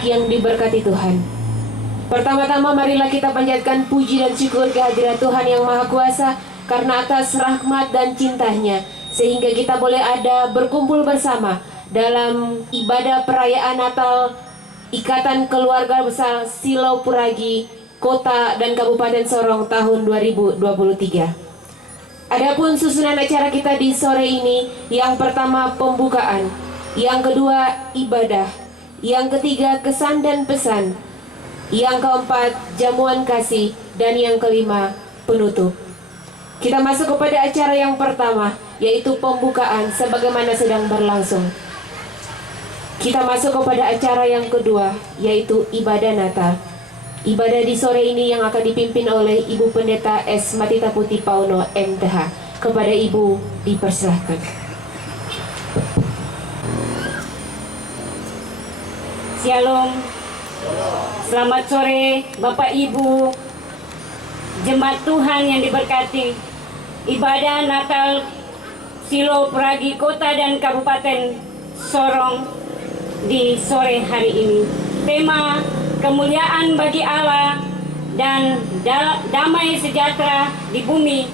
anak yang diberkati Tuhan. Pertama-tama marilah kita panjatkan puji dan syukur kehadirat Tuhan yang Maha Kuasa karena atas rahmat dan cintanya sehingga kita boleh ada berkumpul bersama dalam ibadah perayaan Natal Ikatan Keluarga Besar Silau Puragi Kota dan Kabupaten Sorong tahun 2023. Adapun susunan acara kita di sore ini, yang pertama pembukaan, yang kedua ibadah, yang ketiga kesan dan pesan, yang keempat jamuan kasih, dan yang kelima penutup. Kita masuk kepada acara yang pertama, yaitu pembukaan sebagaimana sedang berlangsung. Kita masuk kepada acara yang kedua, yaitu ibadah Natal. Ibadah di sore ini yang akan dipimpin oleh Ibu Pendeta S. Matita Putih Pauno MTH. Kepada Ibu dipersilahkan. Shalom. Selamat sore Bapak Ibu, jemaat Tuhan yang diberkati. Ibadah Natal Silau Puragi Kota dan Kabupaten Sorong di sore hari ini. Tema kemuliaan bagi Allah dan damai sejahtera di bumi,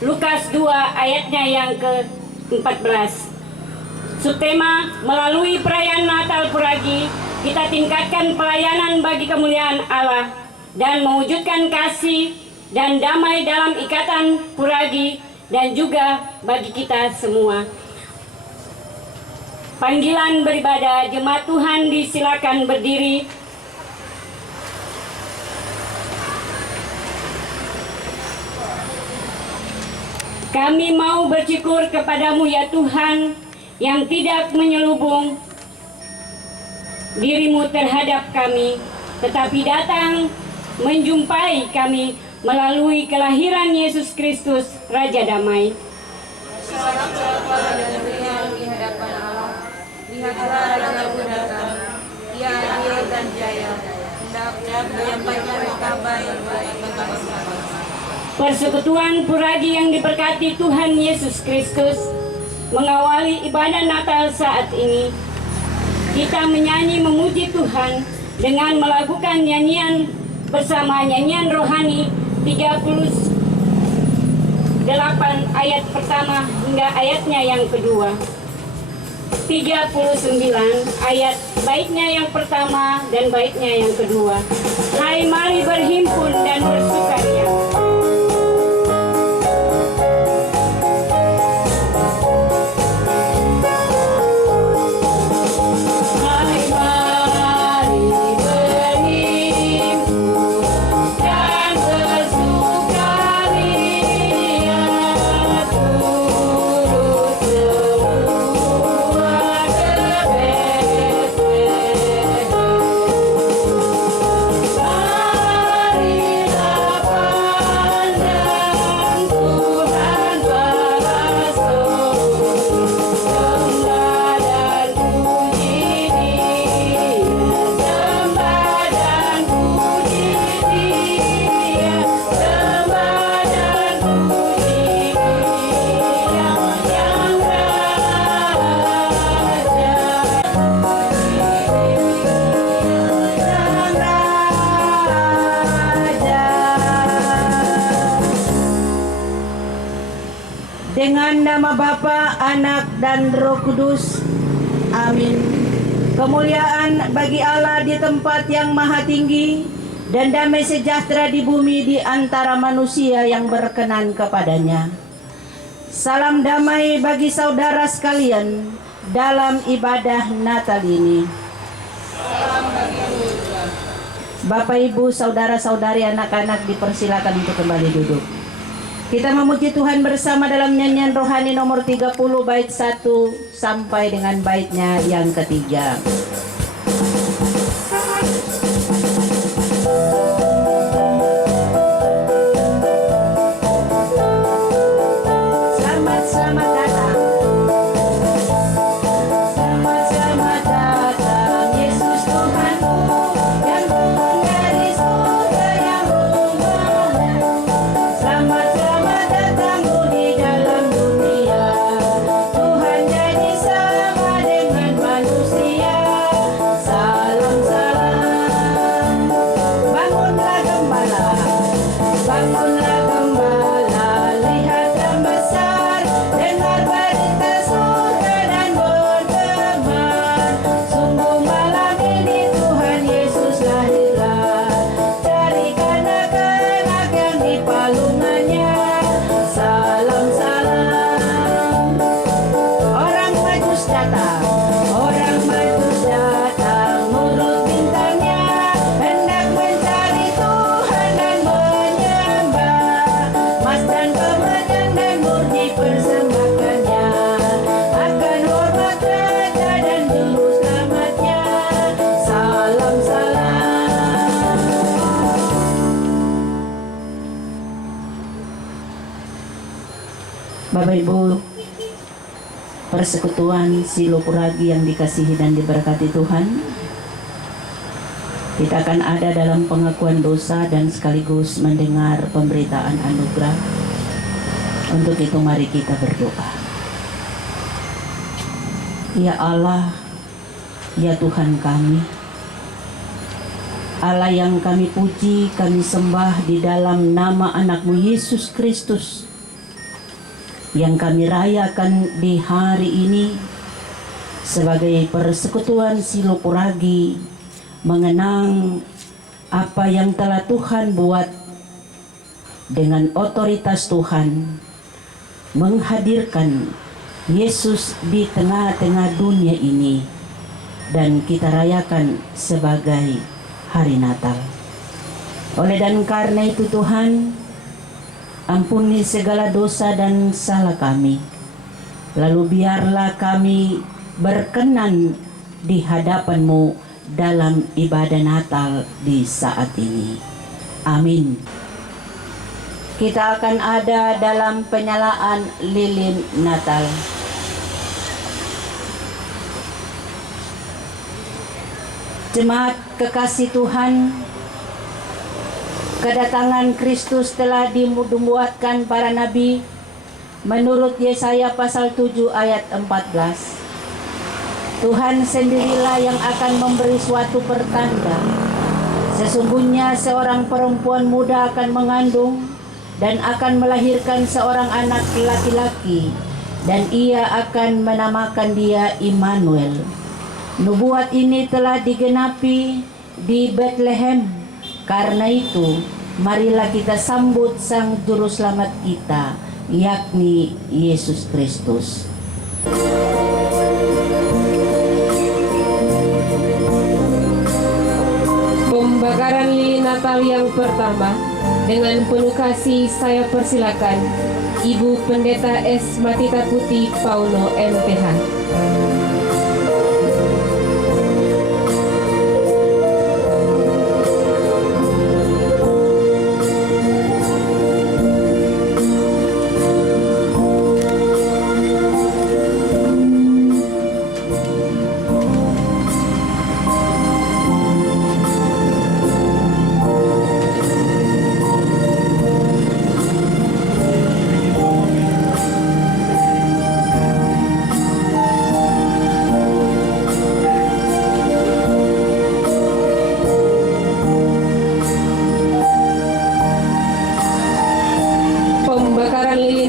Lukas 2 ayatnya yang ke-14. Subtema, melalui perayaan Natal Puragi, kita tingkatkan pelayanan bagi kemuliaan Allah dan mewujudkan kasih dan damai dalam ikatan Puragi dan juga bagi kita semua. Panggilan beribadah, jemaat Tuhan disilakan berdiri. Kami mau bersyukur kepadamu ya Tuhan yang tidak menyelubung dirimu terhadap kami, tetapi datang menjumpai kami melalui kelahiran Yesus Kristus, Raja Damai. Lihatlah Raja-Mu datang, Ia adil dan jaya, hendak menyampaikan kabar bagi bangsa. Persekutuan Puragi yang diberkati Tuhan Yesus Kristus, mengawali ibadah Natal saat ini, kita menyanyi memuji Tuhan dengan melakukan nyanyian bersama nyanyian rohani 38 ayat pertama hingga ayatnya yang kedua. 39 ayat baitnya yang pertama dan baitnya yang kedua. Hai, mari berhimpun dan bersukaria. Dengan nama Bapa, Anak, dan Roh Kudus. Amin. Kemuliaan bagi Allah di tempat yang maha tinggi dan damai sejahtera di bumi di antara manusia yang berkenan kepadanya. Salam damai bagi saudara sekalian dalam ibadah Natal ini. Bapak, Ibu, saudara-saudari, anak-anak dipersilakan untuk kembali duduk. Kita memuji Tuhan bersama dalam nyanyian rohani nomor 30 bait 1 sampai dengan baitnya yang ketiga. Selamat datang. Selamat datang Yesus Tuhanku yang dari surga yang rumahmu. Selamat datangmu di dalam dunia. Tuhan jadi sama dengan manusia. Bapak Ibu, persekutuan Silo Puragi yang dikasihi dan diberkati Tuhan, kita akan ada dalam pengakuan dosa dan sekaligus mendengar pemberitaan anugerah. Untuk itu mari kita berdoa. Ya Allah, ya Tuhan kami, Allah yang kami puji, kami sembah di dalam nama anak-Mu Yesus Kristus yang kami rayakan di hari ini sebagai persekutuan Silo Puragi, mengenang apa yang telah Tuhan buat dengan otoritas Tuhan, menghadirkan Yesus di tengah-tengah dunia ini, dan kita rayakan sebagai hari Natal. Oleh dan karena itu Tuhan, ampuni segala dosa dan salah kami. Lalu biarlah kami berkenan di hadapan-Mu dalam ibadah Natal di saat ini. Amin. Kita akan ada dalam penyalaan lilin Natal. Jemaat kekasih Tuhan, kedatangan Kristus telah dinubuatkan para nabi menurut Yesaya pasal 7 ayat 14. Tuhan sendirilah yang akan memberi suatu pertanda. Sesungguhnya seorang perempuan muda akan mengandung dan akan melahirkan seorang anak laki-laki, dan ia akan menamakan dia Immanuel. Nubuat ini telah digenapi di Bethlehem. Karena itu, marilah kita sambut Sang Juru Selamat kita, yakni Yesus Kristus. Pembakaran lilin Natal yang pertama, dengan penuh kasih saya persilakan Ibu Pendeta S. Matita Putih Pauno MPH.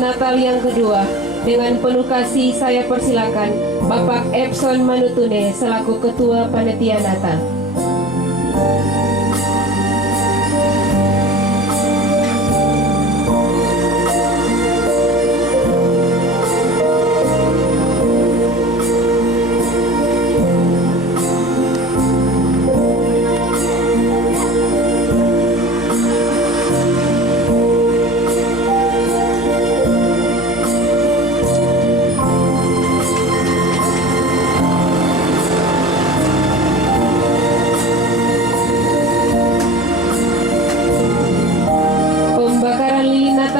Natal yang kedua, dengan penuh kasih saya persilakan Bapak Epson Manutune selaku Ketua Panitia Natal.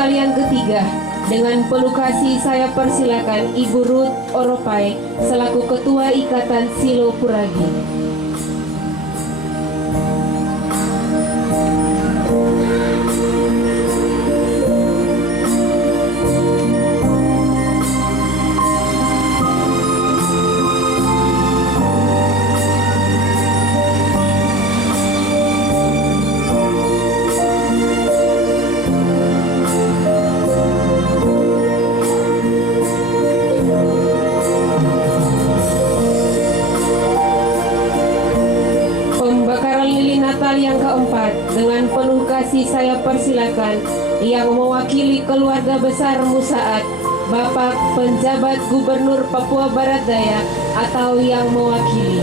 Yang ketiga, dengan penuh kasih saya persilakan Ibu Ruth Oropai selaku Ketua Ikatan Silo Puragi. Yang keempat, dengan penuh kasih saya persilakan yang mewakili keluarga besar Musaat, Bapak Penjabat Gubernur Papua Barat Daya atau yang mewakili.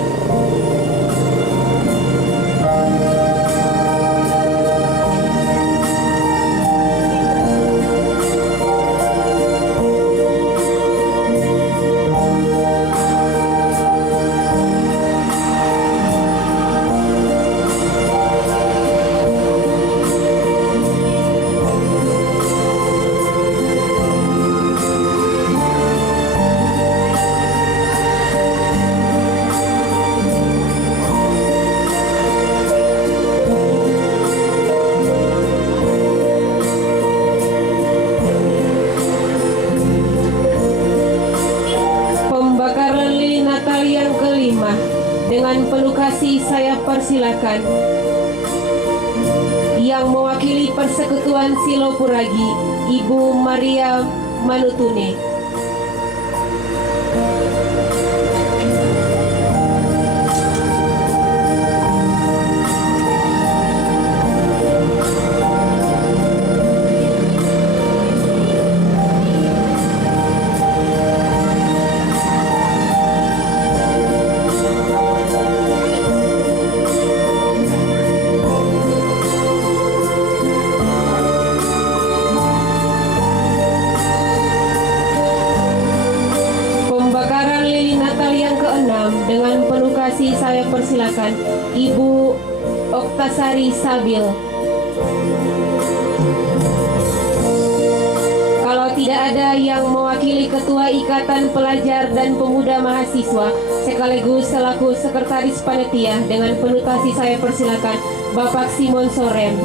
yang mewakili Persekutuan Silopuragi, Ibu Maria Manutune. Dengan penuh kasih saya persilakan Ibu Oktasari Sabil. Kalau tidak ada yang mewakili Ketua Ikatan Pelajar dan Pemuda Mahasiswa sekaligus selaku Sekretaris Panitia, dengan penuh kasih saya persilakan Bapak Simon Sorem.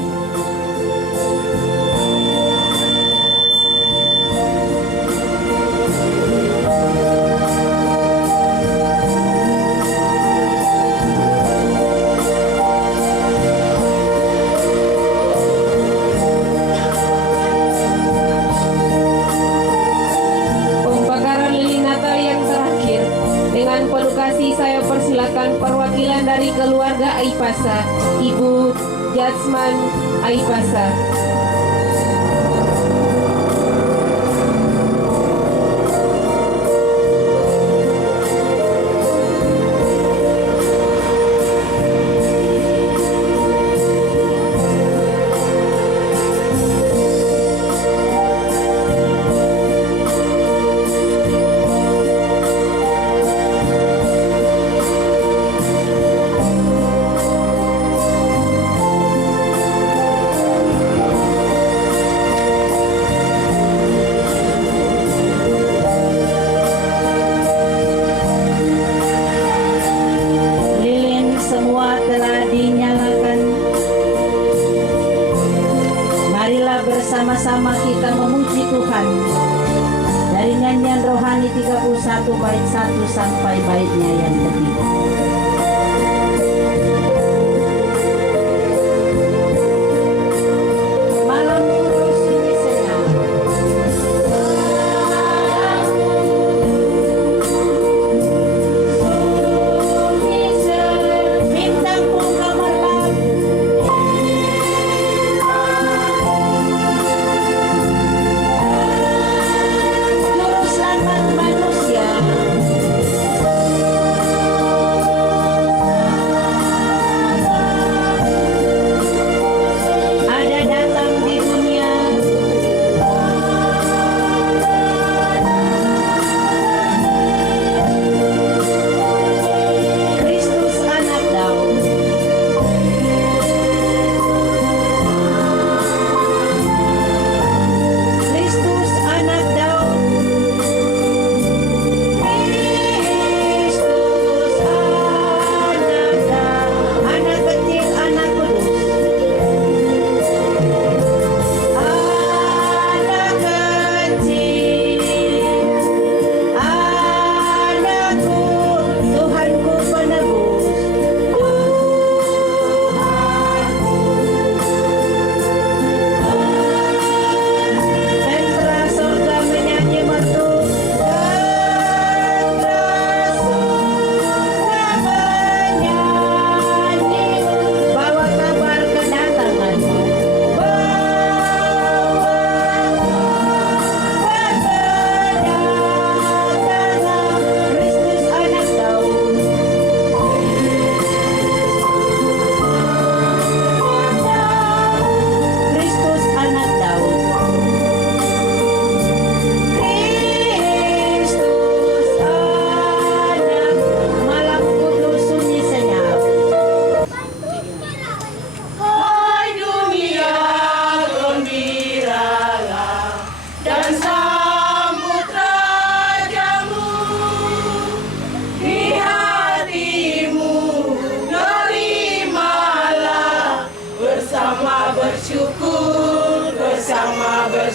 Dengan penuh kasih saya persilakan perwakilan dari keluarga Aipasa, Ibu Jasman Aipasa. Bersama-sama kita memuji Tuhan dari nyanyian rohani 31 bait 1 sampai baitnya yang ketiga. Malam kudus sunyi senyap, sunyi senyap, bintang pun gemerlap.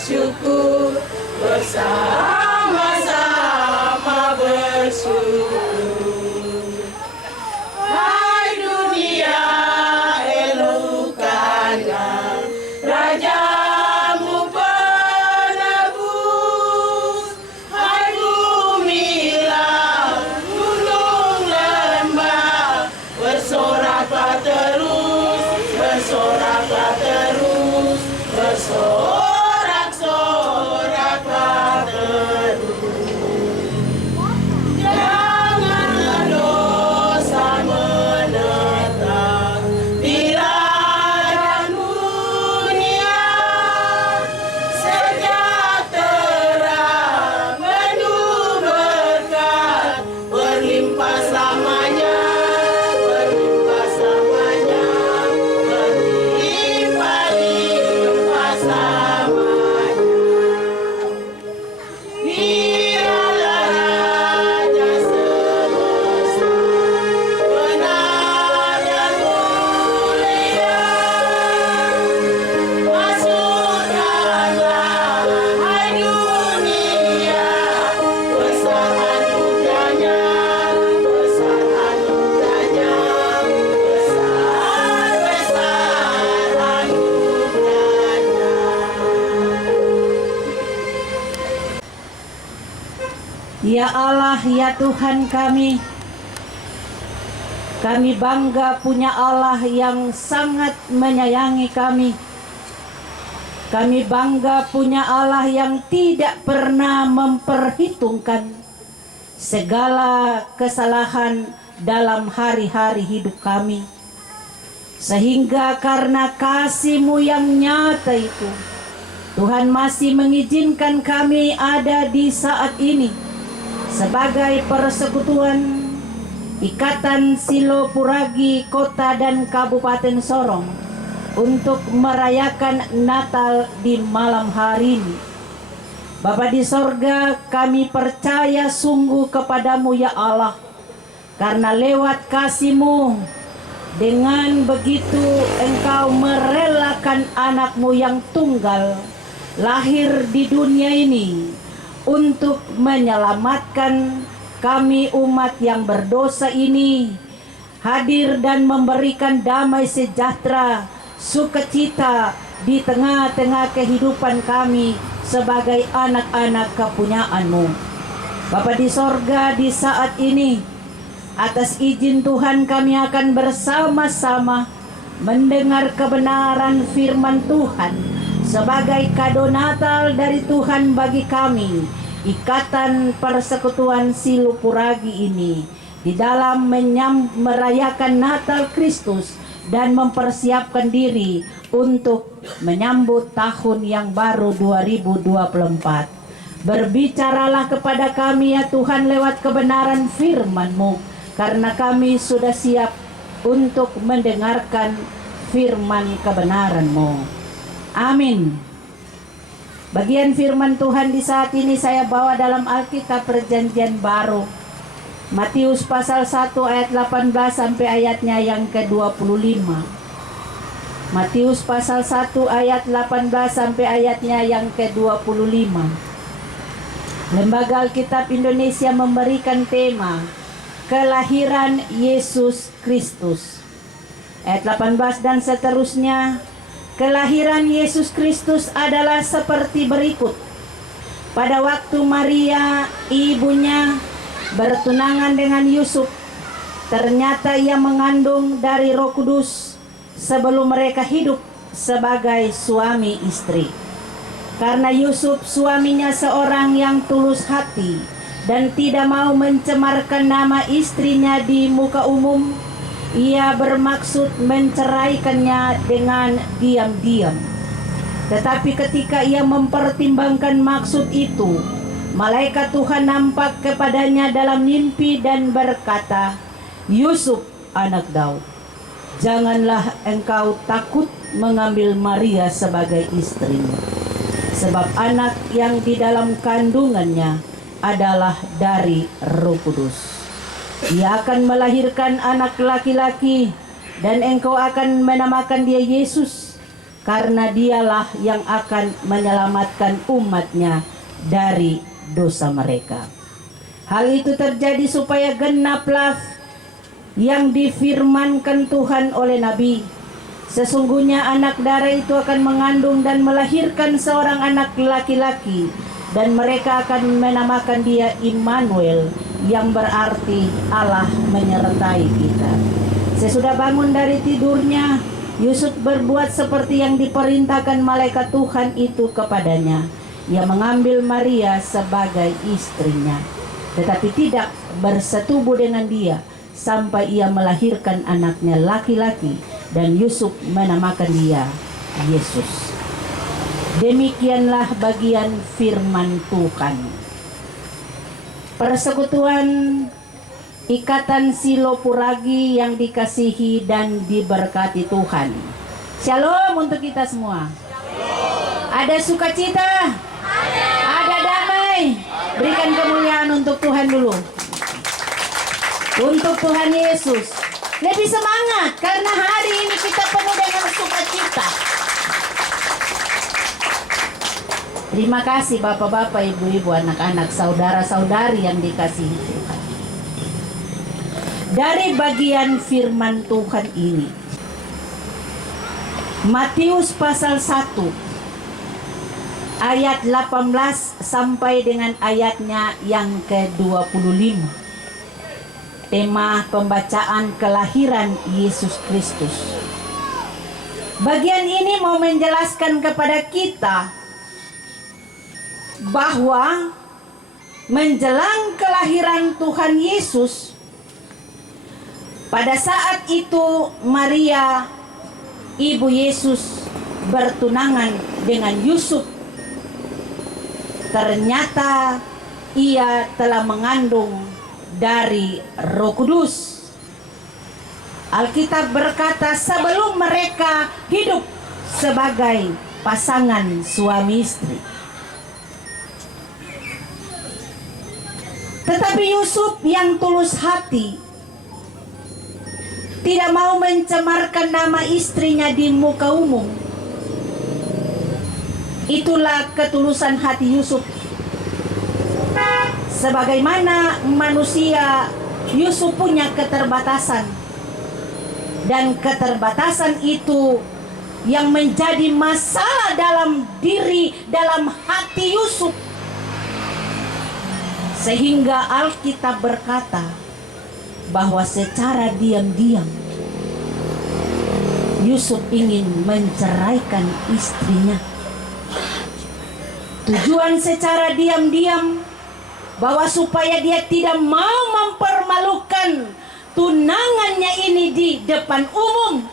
bersyukur, bersama-sama bersyukur. Hai dunia, elokkanlah Ya Allah, ya Tuhan kami bangga punya Allah yang sangat menyayangi kami. Kami bangga punya Allah yang tidak pernah memperhitungkan segala kesalahan dalam hari-hari hidup kami. Sehingga karena kasih-Mu yang nyata itu, Tuhan masih mengizinkan kami ada di saat ini sebagai persekutuan Ikatan Silo Puragi Kota dan Kabupaten Sorong untuk merayakan Natal di malam hari ini. Bapa di sorga, kami percaya sungguh kepadamu ya Allah, karena lewat kasih-Mu dengan begitu Engkau merelakan anak-Mu yang tunggal lahir di dunia ini untuk menyelamatkan kami umat yang berdosa ini, hadir dan memberikan damai sejahtera, sukacita di tengah-tengah kehidupan kami sebagai anak-anak kepunyaan-Mu. Bapa di sorga, di saat ini atas izin Tuhan kami akan bersama-sama mendengar kebenaran firman Tuhan sebagai kado Natal dari Tuhan bagi kami, Ikatan Persekutuan Silo Puragi ini, di dalam merayakan Natal Kristus dan mempersiapkan diri untuk menyambut tahun yang baru 2024. Berbicaralah kepada kami ya Tuhan lewat kebenaran firman-Mu, karena kami sudah siap untuk mendengarkan firman kebenaran-Mu. Amin. Bagian firman Tuhan di saat ini saya bawa dalam Alkitab Perjanjian Baru, Matius pasal 1 ayat 18 sampai ayatnya yang ke-25. Matius pasal 1 ayat 18 sampai ayatnya yang ke-25. Lembaga Alkitab Indonesia memberikan tema Kelahiran Yesus Kristus. Ayat 18 dan seterusnya. Kelahiran Yesus Kristus adalah seperti berikut. Pada waktu Maria, ibunya, bertunangan dengan Yusuf, ternyata ia mengandung dari Roh Kudus sebelum mereka hidup sebagai suami istri. Karena Yusuf suaminya seorang yang tulus hati dan tidak mau mencemarkan nama istrinya di muka umum, ia bermaksud menceraikannya dengan diam-diam. Tetapi ketika ia mempertimbangkan maksud itu, malaikat Tuhan nampak kepadanya dalam mimpi dan berkata, "Yusuf, anak Daud, janganlah engkau takut mengambil Maria sebagai istrimu, sebab anak yang di dalam kandungannya adalah dari Roh Kudus. Ia akan melahirkan anak laki-laki dan engkau akan menamakan dia Yesus, karena dialah yang akan menyelamatkan umatnya dari dosa mereka." Hal itu terjadi supaya genaplah yang difirmankan Tuhan oleh Nabi. Sesungguhnya anak darah itu akan mengandung dan melahirkan seorang anak laki-laki, dan mereka akan menamakan dia Immanuel, yang berarti Allah menyertai kita. Sesudah bangun dari tidurnya, Yusuf berbuat seperti yang diperintahkan malaikat Tuhan itu kepadanya. Ia mengambil Maria sebagai istrinya, tetapi tidak bersetubuh dengan dia sampai ia melahirkan anaknya laki-laki, dan Yusuf menamakan dia Yesus. Demikianlah bagian firman Tuhan. Persekutuan Ikatan Silo Puragi yang dikasihi dan diberkati Tuhan. Shalom untuk kita semua. Ada sukacita? Ada damai? Berikan kemuliaan untuk Tuhan dulu. Untuk Tuhan Yesus. Lebih semangat karena hari ini kita penuh dengan sukacita. Terima kasih bapak-bapak, ibu-ibu, anak-anak, saudara-saudari yang dikasihi Tuhan. Dari bagian firman Tuhan ini, Matius pasal 1 ayat 18 sampai dengan ayatnya yang ke-25. Tema pembacaan kelahiran Yesus Kristus. Bagian ini mau menjelaskan kepada kita bahwa menjelang kelahiran Tuhan Yesus, pada saat itu Maria, ibu Yesus, bertunangan dengan Yusuf. Ternyata ia telah mengandung dari Roh Kudus. Alkitab berkata sebelum mereka hidup sebagai pasangan suami istri. Tetapi Yusuf yang tulus hati tidak mau mencemarkan nama istrinya di muka umum. Itulah ketulusan hati Yusuf. Sebagaimana manusia, Yusuf punya keterbatasan. Dan keterbatasan itu yang menjadi masalah dalam hati Yusuf. Sehingga Alkitab berkata bahwa secara diam-diam Yusuf ingin menceraikan istrinya. Tujuan secara diam-diam bahwa supaya dia tidak mau mempermalukan tunangannya ini di depan umum.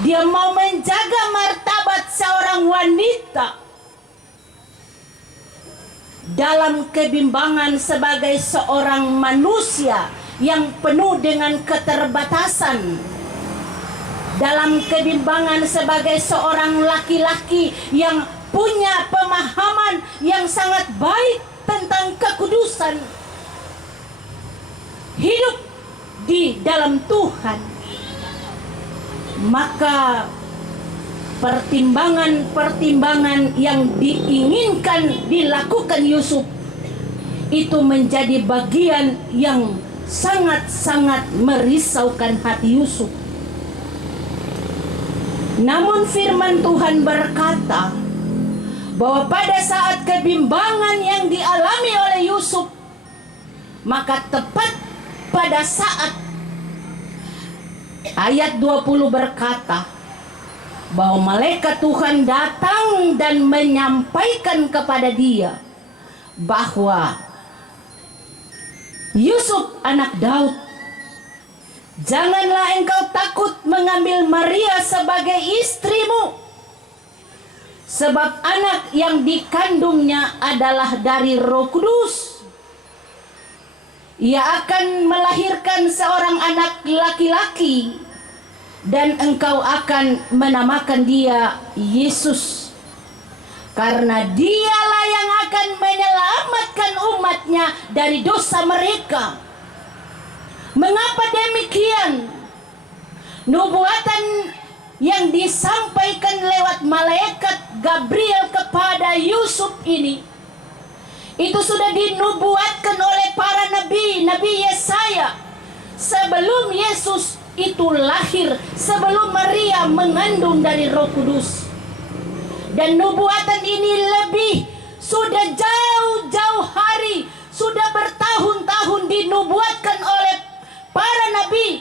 Dia mau menjaga martabat seorang wanita dalam kebimbangan sebagai seorang manusia yang penuh dengan keterbatasan, dalam kebimbangan sebagai seorang laki-laki yang punya pemahaman yang sangat baik tentang kekudusan, hidup di dalam Tuhan. Maka pertimbangan-pertimbangan yang diinginkan dilakukan Yusuf itu menjadi bagian yang sangat-sangat merisaukan hati Yusuf. Namun firman Tuhan berkata bahwa pada saat kebimbangan yang dialami oleh Yusuf, maka tepat pada saat ayat 20 berkata bahwa malaikat Tuhan datang dan menyampaikan kepada dia bahwa Yusuf anak Daud, janganlah engkau takut mengambil Maria sebagai istrimu, sebab anak yang dikandungnya adalah dari Roh Kudus. Ia akan melahirkan seorang anak laki-laki, dan engkau akan menamakan dia Yesus, karena dialah yang akan menyelamatkan umatnya dari dosa mereka. Mengapa demikian? Nubuatan yang disampaikan lewat malaikat Gabriel kepada Yusuf ini, itu sudah dinubuatkan oleh para nabi Yesaya sebelum Yesus itu lahir, sebelum Maria mengandung dari Roh Kudus. Dan nubuatan ini sudah jauh-jauh hari, sudah bertahun-tahun dinubuatkan oleh para nabi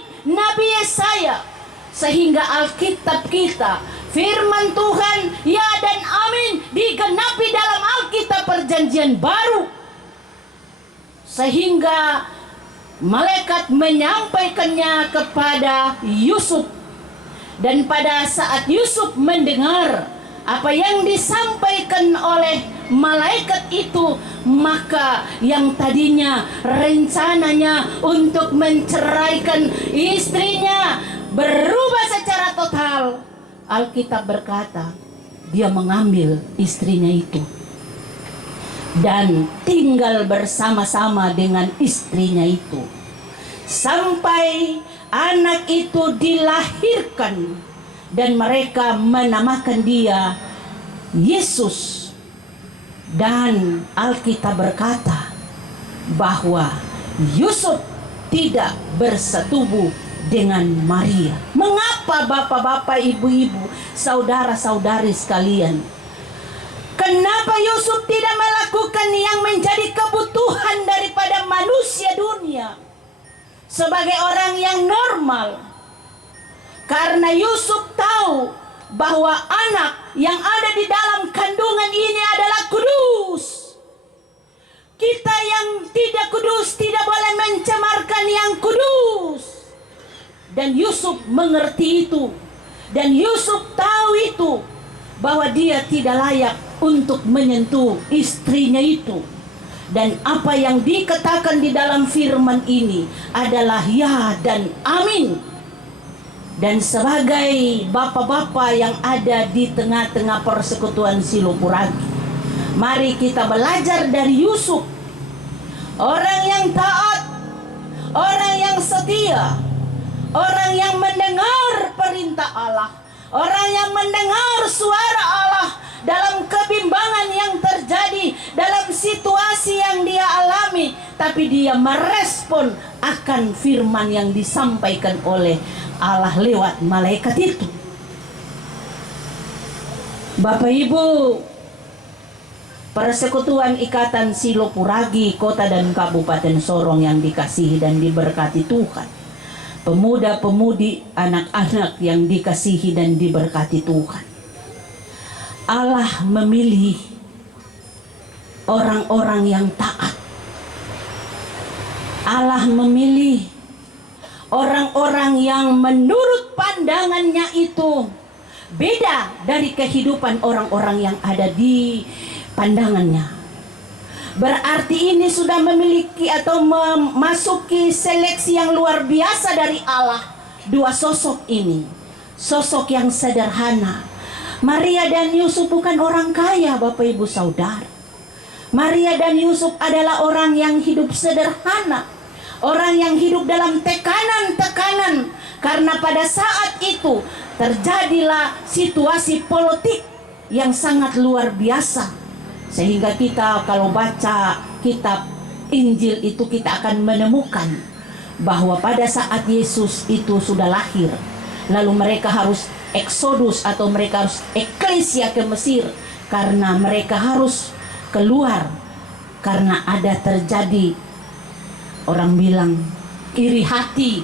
Yesaya, sehingga Alkitab kita, firman Tuhan, ya dan amin, digenapi dalam Alkitab Perjanjian Baru. Sehingga malaikat menyampaikannya kepada Yusuf. Dan pada saat Yusuf mendengar apa yang disampaikan oleh malaikat itu, maka yang tadinya rencananya untuk menceraikan istrinya berubah secara total. Alkitab berkata dia mengambil istrinya itu dan tinggal bersama-sama dengan istrinya itu sampai anak itu dilahirkan, dan mereka menamakan dia Yesus. Dan Alkitab berkata bahwa Yusuf tidak bersetubuh dengan Maria. Mengapa bapak-bapak, ibu-ibu, saudara-saudari sekalian? Kenapa Yusuf tidak melakukan yang menjadi kebutuhan daripada manusia dunia sebagai orang yang normal? Karena Yusuf tahu bahwa anak yang ada di dalam kandungan ini adalah kudus. Kita yang tidak kudus tidak boleh mencemarkan yang kudus. Dan Yusuf mengerti itu. Dan Yusuf tahu itu, bahwa dia tidak layak untuk menyentuh istrinya itu. Dan apa yang dikatakan di dalam firman ini adalah ya dan amin. Dan sebagai bapak-bapak yang ada di tengah-tengah persekutuan Silo Puragi, mari kita belajar dari Yusuf. Orang yang taat, orang yang setia, orang yang mendengar perintah Allah, orang yang mendengar suara Allah dalam kebimbangan yang terjadi, dalam situasi yang dia alami, tapi dia merespon akan firman yang disampaikan oleh Allah lewat malaikat itu. Bapak Ibu, persekutuan Ikatan Silo Puragi Kota dan Kabupaten Sorong yang dikasihi dan diberkati Tuhan, pemuda-pemudi, anak-anak yang dikasihi dan diberkati Tuhan, Allah memilih orang-orang yang taat. Allah memilih orang-orang yang menurut pandangannya itu beda dari kehidupan orang-orang yang ada di pandangannya. Berarti ini sudah memiliki atau memasuki seleksi yang luar biasa dari Allah. Dua sosok ini, sosok yang sederhana. Maria dan Yusuf bukan orang kaya, Bapak Ibu Saudara. Maria dan Yusuf adalah orang yang hidup sederhana, orang yang hidup dalam tekanan-tekanan. Karena pada saat itu terjadilah situasi politik yang sangat luar biasa. Sehingga kita kalau baca kitab Injil itu kita akan menemukan bahwa pada saat Yesus itu sudah lahir, lalu mereka harus eksodus atau mereka harus eklesia ke Mesir, karena mereka harus keluar karena ada terjadi, orang bilang, iri hati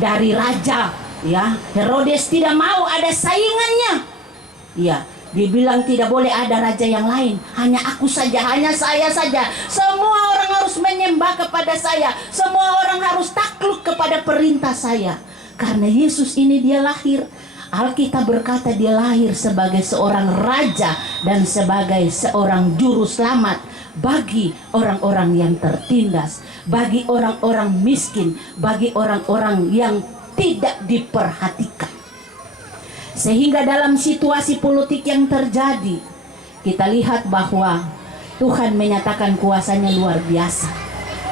dari raja, ya. Herodes tidak mau ada saingannya, ya. Dia bilang tidak boleh ada raja yang lain, hanya aku saja, hanya saya saja. Semua orang harus menyembah kepada saya, semua orang harus takluk kepada perintah saya. Karena Yesus ini dia lahir, Alkitab berkata dia lahir sebagai seorang raja dan sebagai seorang juru selamat bagi orang-orang yang tertindas, bagi orang-orang miskin, bagi orang-orang yang tidak diperhatikan. Sehingga dalam situasi politik yang terjadi, kita lihat bahwa Tuhan menyatakan kuasanya luar biasa.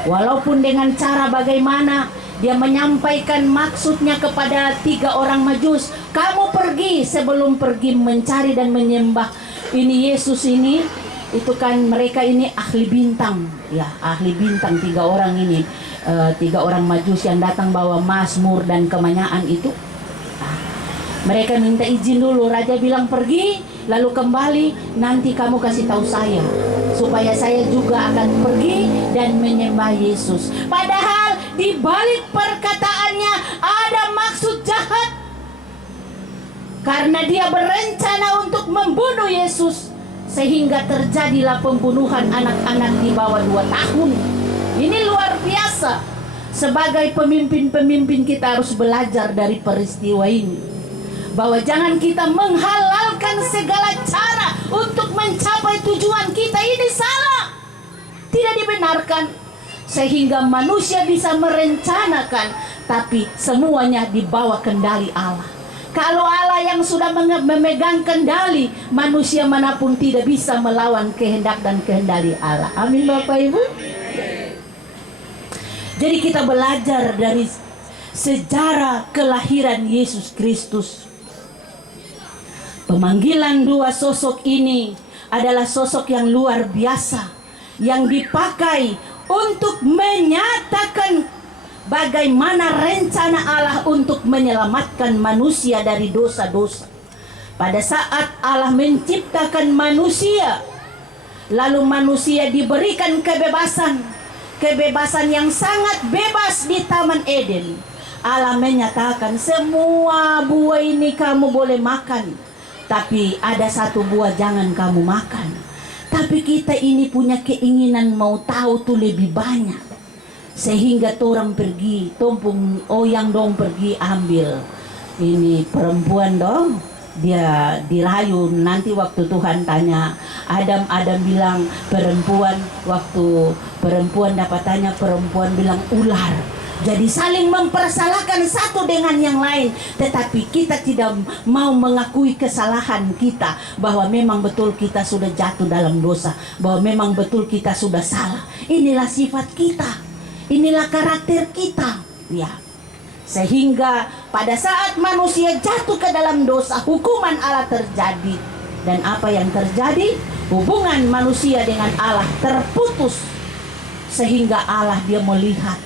Walaupun dengan cara bagaimana dia menyampaikan maksudnya kepada 3 orang Majus, kamu pergi, sebelum pergi mencari dan menyembah ini Yesus ini, itu kan mereka ini ahli bintang, ya, ahli bintang 3 orang ini, 3 orang Majus yang datang bawa mazmur dan kemenyan itu. Mereka minta izin dulu, raja bilang pergi, lalu kembali, nanti kamu kasih tahu saya, supaya saya juga akan pergi dan menyembah Yesus. Padahal di balik perkataannya ada maksud jahat, karena dia berencana untuk membunuh Yesus, sehingga terjadilah pembunuhan anak-anak di bawah 2 tahun. Ini luar biasa. Sebagai pemimpin-pemimpin kita harus belajar dari peristiwa ini, bahwa jangan kita menghalalkan segala cara untuk mencapai tujuan kita. Ini salah, tidak dibenarkan. Sehingga manusia bisa merencanakan, tapi semuanya di bawah kendali Allah. Kalau Allah yang sudah memegang kendali, manusia manapun tidak bisa melawan kehendak dan kehendali Allah. Amin Bapak Ibu. Jadi kita belajar dari sejarah kelahiran Yesus Kristus. Pemanggilan 2 sosok ini adalah sosok yang luar biasa, yang dipakai untuk menyatakan bagaimana rencana Allah untuk menyelamatkan manusia dari dosa-dosa. Pada saat Allah menciptakan manusia, lalu manusia diberikan kebebasan yang sangat bebas di Taman Eden. Allah menyatakan semua buah ini kamu boleh makan, tapi ada satu buah jangan kamu makan. Tapi kita ini punya keinginan mau tahu tuh lebih banyak, sehingga orang pergi tumpung yang dong pergi ambil ini perempuan dong. Dia dirayu, nanti waktu Tuhan tanya Adam bilang perempuan, waktu perempuan dapat tanya, perempuan bilang ular. Jadi saling mempersalahkan satu dengan yang lain. Tetapi kita tidak mau mengakui kesalahan kita, bahwa memang betul kita sudah jatuh dalam dosa, bahwa memang betul kita sudah salah. Inilah sifat kita, inilah karakter kita, ya. Sehingga pada saat manusia jatuh ke dalam dosa, hukuman Allah terjadi. Dan apa yang terjadi? Hubungan manusia dengan Allah terputus. Sehingga Allah dia melihat,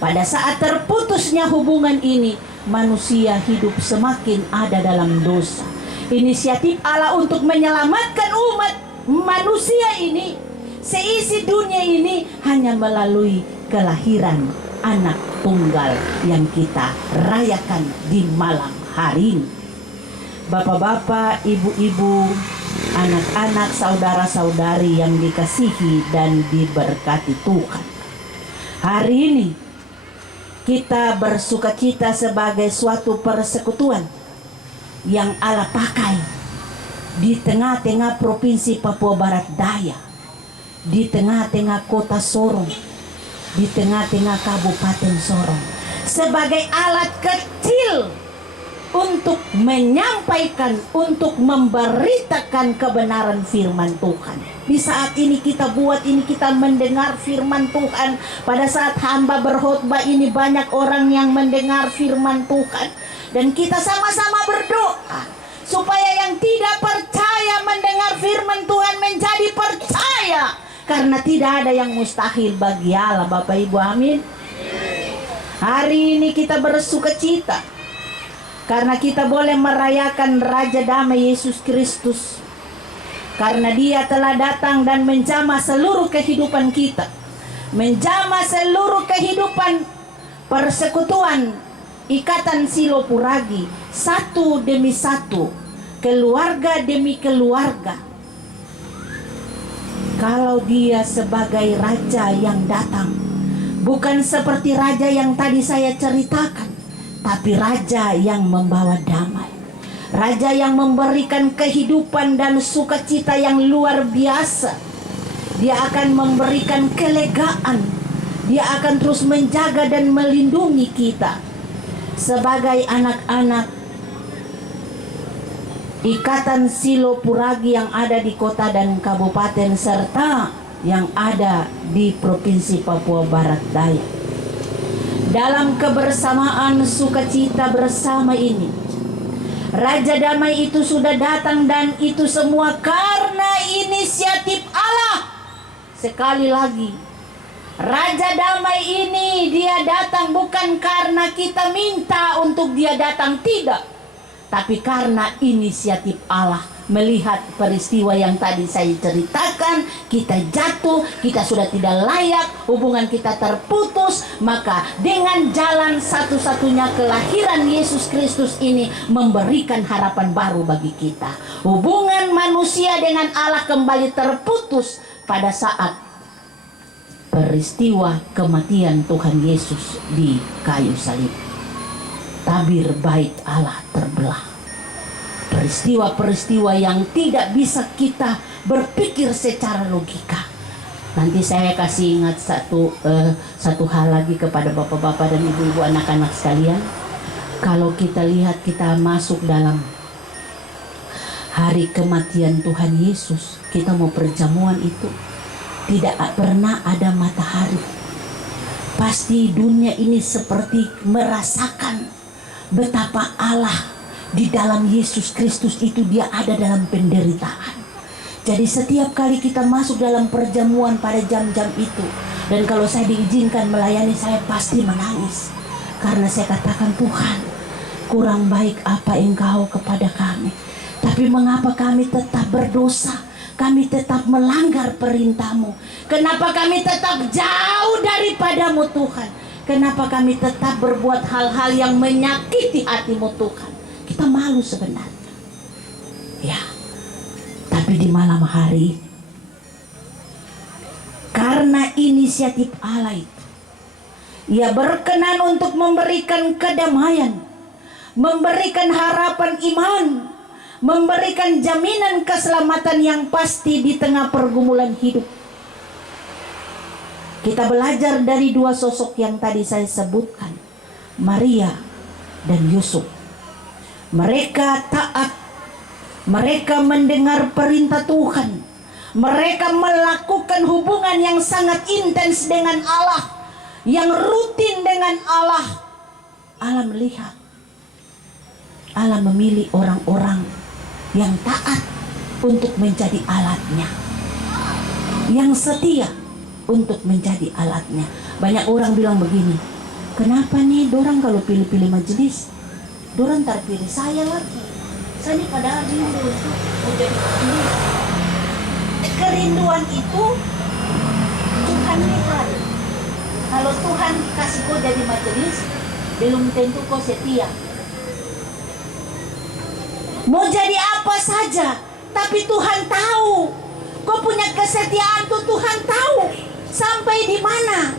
pada saat terputusnya hubungan ini, manusia hidup semakin ada dalam dosa. Inisiatif Allah untuk menyelamatkan umat manusia ini, seisi dunia ini, hanya melalui kelahiran anak tunggal yang kita rayakan di malam hari ini. Bapak-bapak, ibu-ibu, anak-anak, saudara-saudari yang dikasihi dan diberkati Tuhan, hari ini kita bersukacita sebagai suatu persekutuan yang Allah pakai di tengah-tengah provinsi Papua Barat Daya, di tengah-tengah kota Sorong, di tengah-tengah Kabupaten Sorong, sebagai alat kecil untuk menyampaikan, untuk memberitakan kebenaran firman Tuhan. Di saat ini kita buat ini, kita mendengar firman Tuhan. Pada saat hamba berkhotbah ini, banyak orang yang mendengar firman Tuhan, dan kita sama-sama berdoa supaya yang tidak percaya mendengar firman Tuhan menjadi percaya. Karena tidak ada yang mustahil bagi Allah, Bapak Ibu, amin. Hari ini kita bersukacita karena kita boleh merayakan Raja Damai Yesus Kristus. Karena dia telah datang dan menjamah seluruh kehidupan kita, menjamah seluruh kehidupan persekutuan Ikatan Silo Puragi, satu demi satu, keluarga demi keluarga. Kalau dia sebagai raja yang datang, bukan seperti raja yang tadi saya ceritakan, tapi raja yang membawa damai, raja yang memberikan kehidupan dan sukacita yang luar biasa. Dia akan memberikan kelegaan, dia akan terus menjaga dan melindungi kita sebagai anak-anak Ikatan Silo Puragi yang ada di kota dan kabupaten serta yang ada di Provinsi Papua Barat Daya. Dalam kebersamaan sukacita bersama ini, Raja Damai itu sudah datang, dan itu semua karena inisiatif Allah. Sekali lagi, Raja Damai ini dia datang bukan karena kita minta untuk dia datang, tidak. Tapi karena inisiatif Allah, melihat peristiwa yang tadi saya ceritakan, kita jatuh, kita sudah tidak layak, hubungan kita terputus, maka dengan jalan satu-satunya kelahiran Yesus Kristus ini memberikan harapan baru bagi kita. Hubungan manusia dengan Allah kembali terputus pada saat peristiwa kematian Tuhan Yesus di kayu salib. Tabir bait Allah terbelah. Peristiwa-peristiwa yang tidak bisa kita berpikir secara logika. Nanti saya kasih ingat satu hal lagi kepada bapak-bapak dan ibu-ibu, anak-anak sekalian. Kalau kita lihat, kita masuk dalam hari kematian Tuhan Yesus, kita mau perjamuan itu, tidak pernah ada matahari. Pasti dunia ini seperti merasakan betapa Allah di dalam Yesus Kristus itu, dia ada dalam penderitaan. Jadi setiap kali kita masuk dalam perjamuan pada jam-jam itu, Dan kalau saya diizinkan melayani, saya pasti menangis. Karena saya katakan, Tuhan, kurang baik apa Engkau kepada kami. Tapi mengapa kami tetap berdosa? Kami tetap melanggar perintah-Mu. Kenapa kami tetap jauh daripadamu Tuhan? Kenapa kami tetap berbuat hal-hal yang menyakiti hati-Mu Tuhan? Kita malu sebenarnya. Ya, tapi di malam hari, karena inisiatif Allah itu, Ia berkenan untuk memberikan kedamaian, memberikan harapan iman, memberikan jaminan keselamatan yang pasti di tengah pergumulan hidup. Kita belajar dari dua sosok yang tadi saya sebutkan, Maria dan Yusuf. Mereka taat, mereka mendengar perintah Tuhan, mereka melakukan hubungan yang sangat intens dengan Allah, yang rutin dengan Allah. Allah melihat, Allah memilih orang-orang yang taat untuk menjadi alatnya, yang setia untuk menjadi alatnya. Banyak orang bilang begini, kenapa nih dorang kalau pilih-pilih majelis, dorang terpilih saya lagi. Saya ini padahal rindu untuk menjadi majelis. Kerinduan itu Tuhan lihat. Kalau Tuhan kasih kau jadi majelis, belum tentu kau setia. Mau jadi apa saja, tapi Tuhan tahu. Kau punya kesetiaan tuh Tuhan tahu sampai di mana.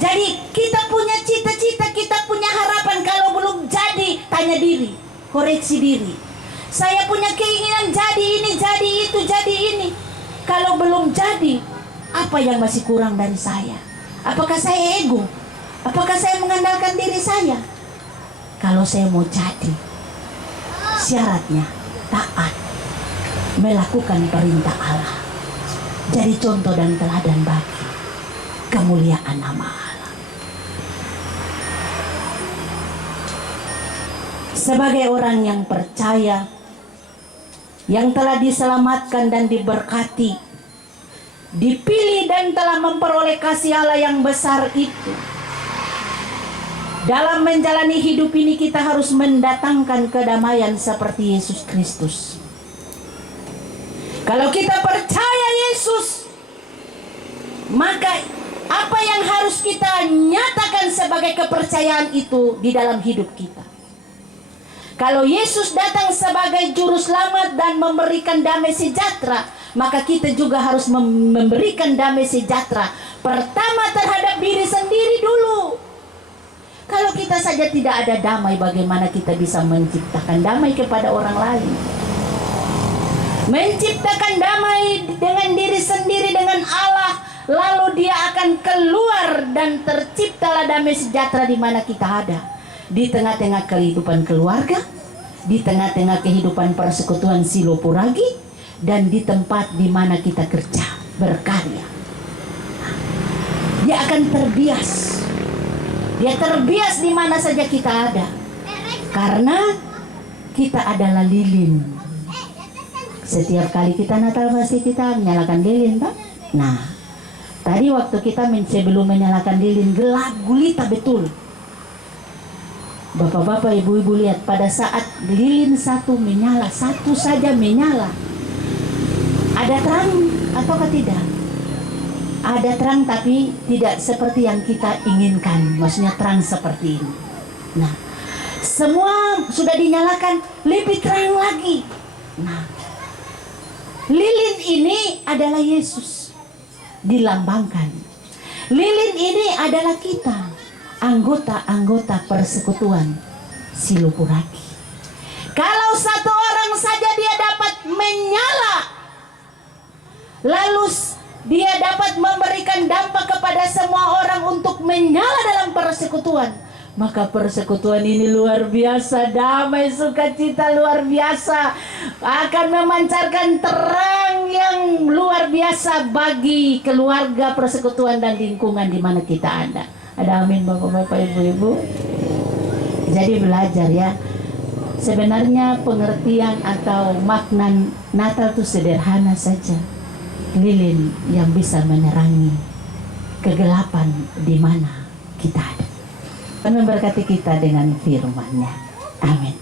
Jadi kita punya cita-cita, kita punya harapan. Kalau belum jadi, tanya diri, koreksi diri. Saya punya keinginan jadi ini, jadi itu, jadi ini. Kalau belum jadi, apa yang masih kurang dari saya? Apakah saya ego? Apakah saya mengandalkan diri saya? Kalau saya mau jadi, syaratnya taat, melakukan perintah Allah, jadi contoh dan teladan bagi kemuliaan nama Allah. Sebagai orang yang percaya, yang telah diselamatkan dan diberkati, dipilih dan telah memperoleh kasih Allah yang besar itu, dalam menjalani hidup ini kita harus mendatangkan kedamaian seperti Yesus Kristus. Kalau kita percaya Yesus, maka apa yang harus kita nyatakan sebagai kepercayaan itu di dalam hidup kita. Kalau Yesus datang sebagai juru selamat dan memberikan damai sejahtera, maka kita juga harus memberikan damai sejahtera pertama terhadap diri sendiri dulu. Kalau kita saja tidak ada damai, bagaimana kita bisa menciptakan damai kepada orang lain? Menciptakan damai dengan diri sendiri, dengan Allah, lalu Dia akan keluar dan terciptalah damai sejahtera di mana kita ada. Di tengah-tengah kehidupan keluarga, di tengah-tengah kehidupan persekutuan Silopuragi, dan di tempat di mana kita kerja, berkarya. Dia akan terbias. Dia terbias di mana saja kita ada. Karena kita adalah lilin. Setiap kali kita Natal pasti kita menyalakan lilin, Pak. Nah, tadi waktu kita sebelum menyalakan lilin, gelap gulita betul. Bapak-bapak, ibu-ibu lihat, pada saat lilin satu menyala, satu saja menyala, ada terang ataukah tidak? Ada terang, tapi tidak seperti yang kita inginkan. Maksudnya terang seperti ini. Nah, semua sudah dinyalakan, lebih terang lagi. Nah, lilin ini adalah Yesus dilambangkan. Lilin ini adalah kita, anggota-anggota persekutuan Silopuragi. Kalau satu orang saja dia dapat menyala, lalu dia dapat memberikan dampak kepada semua orang untuk menyala dalam persekutuan, maka persekutuan ini luar biasa, damai sukacita luar biasa, akan memancarkan terang yang luar biasa bagi keluarga, persekutuan, dan lingkungan di mana kita ada. Ada amin bapak-bapak, ibu-ibu. Jadi belajar ya, sebenarnya pengertian atau makna Natal itu sederhana saja. Lilin yang bisa menerangi kegelapan di mana kita ada. Dan memberkati kita dengan firman-Nya. Amin.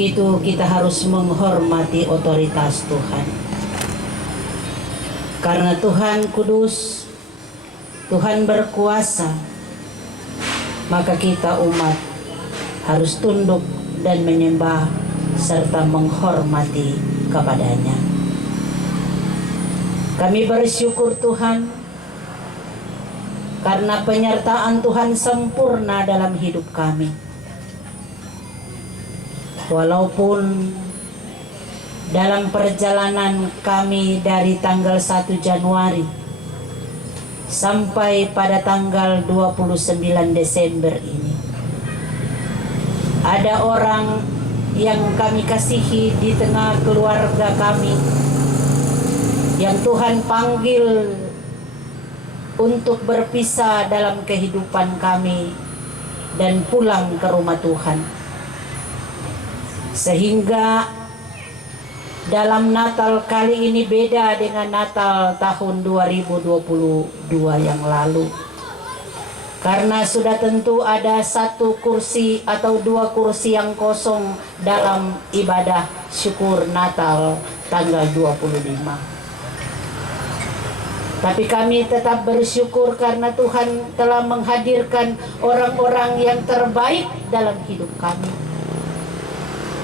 itu kita harus menghormati otoritas Tuhan. Karena Tuhan kudus, Tuhan berkuasa, maka kita umat harus tunduk dan menyembah serta menghormati kepadanya. Kami bersyukur Tuhan karena penyertaan Tuhan sempurna dalam hidup kami. Walaupun dalam perjalanan kami dari tanggal 1 Januari sampai pada tanggal 29 Desember ini, ada orang yang kami kasihi di tengah keluarga kami yang Tuhan panggil untuk berpisah dalam kehidupan kami dan pulang ke rumah Tuhan. Sehingga dalam Natal kali ini beda dengan Natal tahun 2022 yang lalu. Karena sudah tentu ada satu kursi atau dua kursi yang kosong dalam ibadah syukur Natal tanggal 25. Tapi kami tetap bersyukur karena Tuhan telah menghadirkan orang-orang yang terbaik dalam hidup kami.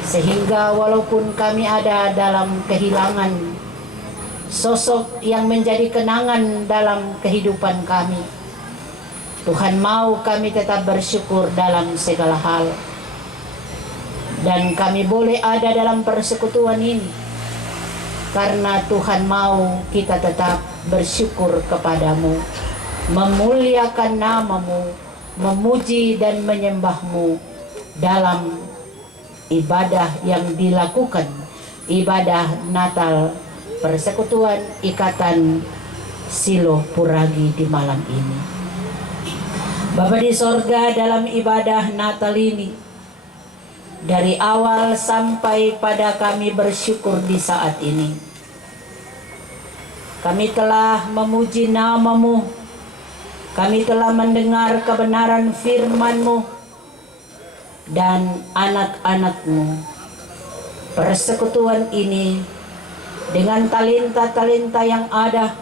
Sehingga walaupun kami ada dalam kehilangan sosok yang menjadi kenangan dalam kehidupan kami, Tuhan mau kami tetap bersyukur dalam segala hal. Dan kami boleh ada dalam persekutuan ini karena Tuhan mau kita tetap bersyukur kepadamu, memuliakan namamu, memuji dan menyembahmu dalam ibadah yang dilakukan, ibadah Natal Persekutuan Ikatan Silo Puragi di malam ini. Bapa di sorga, dalam ibadah Natal ini, dari awal sampai pada kami bersyukur di saat ini, kami telah memuji namamu, kami telah mendengar kebenaran firman-Mu dan anak-anak-Mu. Persekutuan ini dengan talenta-talenta yang ada,